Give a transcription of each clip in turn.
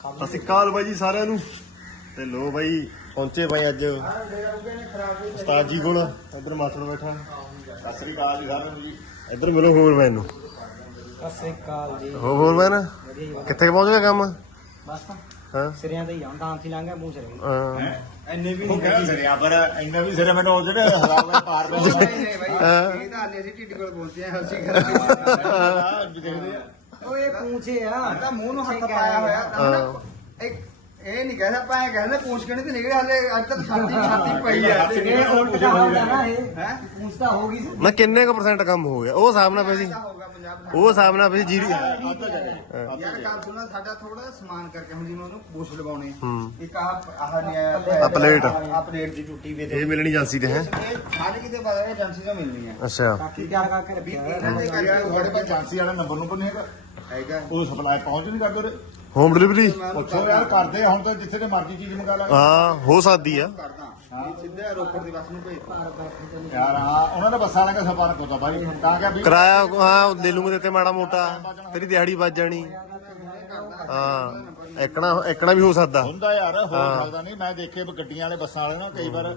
ਸਤਿ ਸ਼੍ਰੀ ਅਕਾਲ ਬਾਈ ਜੀ ਸਾਰਿਆਂ ਨੂੰ। ਤੇ ਲੋ ਬਾਈ ਪਹੁੰਚੇ ਬਾਈ ਅੱਜ। ਉਸਤਾਦ ਜੀ ਕੋਲ ਇੱਧਰ ਮਾਸੜ ਬੈਠਾ। ਸਤਿ ਸ਼੍ਰੀ ਅਕਾਲ ਜੀ ਸਾਰਿਆਂ ਨੂੰ ਜੀ। ਇੱਧਰ ਮਿਲੋ ਹੋਰ ਮੈਨੂੰ ਸਤਿ ਸ੍ਰੀ ਅਕਾਲ ਜੀ। ਹੋ ਹੋਰ ਮੈਂ ਨਾ ਕਿੱਥੇ ਪਹੁੰਚ ਗਿਆ ਕੰਮ? ਬਸ ਹਾਂ। ਸਿਰਿਆਂ ਤੇ ਹੀ ਆ ਤਾਂ ਸੀ ਲੰਘਿਆ ਮੂੰਹ ਸਿਰੇ। ਹਾਂ। ਇੰਨੇ ਵੀ ਨਹੀਂ ਕਹਿ ਸਰਿਆ ਪਰ ਇੰਨਾ ਵੀ ਸਿਰੇ ਮੈਨੂੰ ਉਹਦੇ ਹਜ਼ਾਰ ਪਾਰ ਪੈ ਹਾਂ। ਇਹ ਤਾਂ ਢਿੱਡ ਕੋਲ ਕਰ ਦੇਖਦੇ ਆ। ਉਹ ਇਹ ਪੂੰਛੇ ਆ। ਤਾਂ ਮੂੰਹ ਨੂੰ ਹੱਥ ਪਾਇਆ ਹੋਇਆ। ਤਾਂ ਨਾ ਇੱਕ ਇਹ ਨਹੀਂ ਕਹਿ ਸਕਦਾ ਐ ਕਹਿੰਦੇ ਪੂੰਛ ਕੇ ਨਹੀਂ ਤੇ ਨਿਕਲੇ ਹਲੇ ਅੱਜ ਤੱਕ ਛਾਤੀ ਛਾਤੀ ਪਈ ਆ। ਇਹ ਉਲਟ ਦਾ ਹੋ ਗਿਆ? ਨਾ ਇਹ ਹੈ? ਪੂੰਛ ਤਾਂ ਹੋ ਗਈ ਨਾ ਕਿੰਨੇ ਕੁ ਪਰਸੈਂਟ ਕੰਮ ਹੋ ਗਿਆ? ਉਹ ਹਿਸਾਬ ਨਾਲ ਪਈ ਸੀ ਉਹ ਹਿਸਾਬ ਨਾਲ ਪਈ ਜੀਰੀ ਯਾਰ ਗੱਲ ਸੁਣਾ ਸਾਡਾ ਥੋੜਾ ਸਮਾਨ ਕਰਕੇ ਹੁਣ ਜਿਵੇਂ ਉਹਨੂੰ ਲਗਾਉਣੇ ਹੂੰ। ਇੱਕ ਆਹ ਆਹ ਨਹੀਂ ਆਇਆ ਆ ਪਲੇਟ ਆ। ਪਲੇਟ ਦੀ ਟੁੱਟੀ ਵੀ ਇਹ ਮਿਲਣੀ ਏਜੰਸੀ ਤੇ ਹੈ? ਸਾਰੇ ਕਿਤੇ ਹੈ ਏਜੰਸੀ ਤੋਂ ਮਿਲਣੀ ਹੈ ਅੱਛਾ। ਕਾਕੀ ਤਿਆਰ ਕਰਕੇ ਵੀ ਰੱਖਿਆ ਤੁਹਾਡੇ ਕੋਲ ਏਜੰਸੀ ਵਾਲਾ ਨੰਬਰ ਨੂੰ ਨਹੀਂ ਹੈਗਾ ਹੈਗਾ। ਉਹ ਸਪਲਾਈ ਪਹੁੰਚ ਨਹੀਂ ਕਰਦੇ ਹੋਮ ਡਿਲੀਵਰੀ ਪੁੱਛੋ ਯਾਰ ਕਰਦੇ ਆ, ਹੁਣ ਤਾਂ ਜਿੱਥੇ ਤੇ ਮਰਜ਼ੀ ਚੀਜ਼ ਮੰਗਾ ਲਾ ਹਾਂ ਹੋ ਸਕਦੀ ਆ। ਕਰਦਾ। ਇਹ ਸਿੱਧੇ ਰੋਪੜ ਦੀ ਬੱਸ ਨੂੰ ਭੇਜ ਯਾਰ ਹਾਂ ਉਹਨਾਂ ਦਾ ਬੱਸਾਂ ਵਾਲਿਆਂ ਦਾ ਸੰਪਰਕ ਹੁੰਦਾ ਬਾਈ। ਤਾਂ ਕਿ ਵੀ ਕਿਰਾਇਆ ਹਾਂ ਲੈ ਲੂੰਗੇ ਤੇ ਮਾੜਾ ਮੋਟਾ। ਤੇਰੀ ਦਿਹਾੜੀ ਵੱਜ ਜਾਣੀ। ਹਾਂ ਇੱਕਣਾ ਇੱਕਣਾ ਵੀ ਹੋ ਸਕਦਾ। ਹੁੰਦਾ ਯਾਰ ਹੋ ਸਕਦਾ ਨਹੀਂ ਮੈਂ ਦੇਖੇ ਵੀ ਗੱਡੀਆਂ ਵਾਲੇ ਬੱਸਾਂ ਵਾਲੇ ਨਾ ਕਈ ਵਾਰ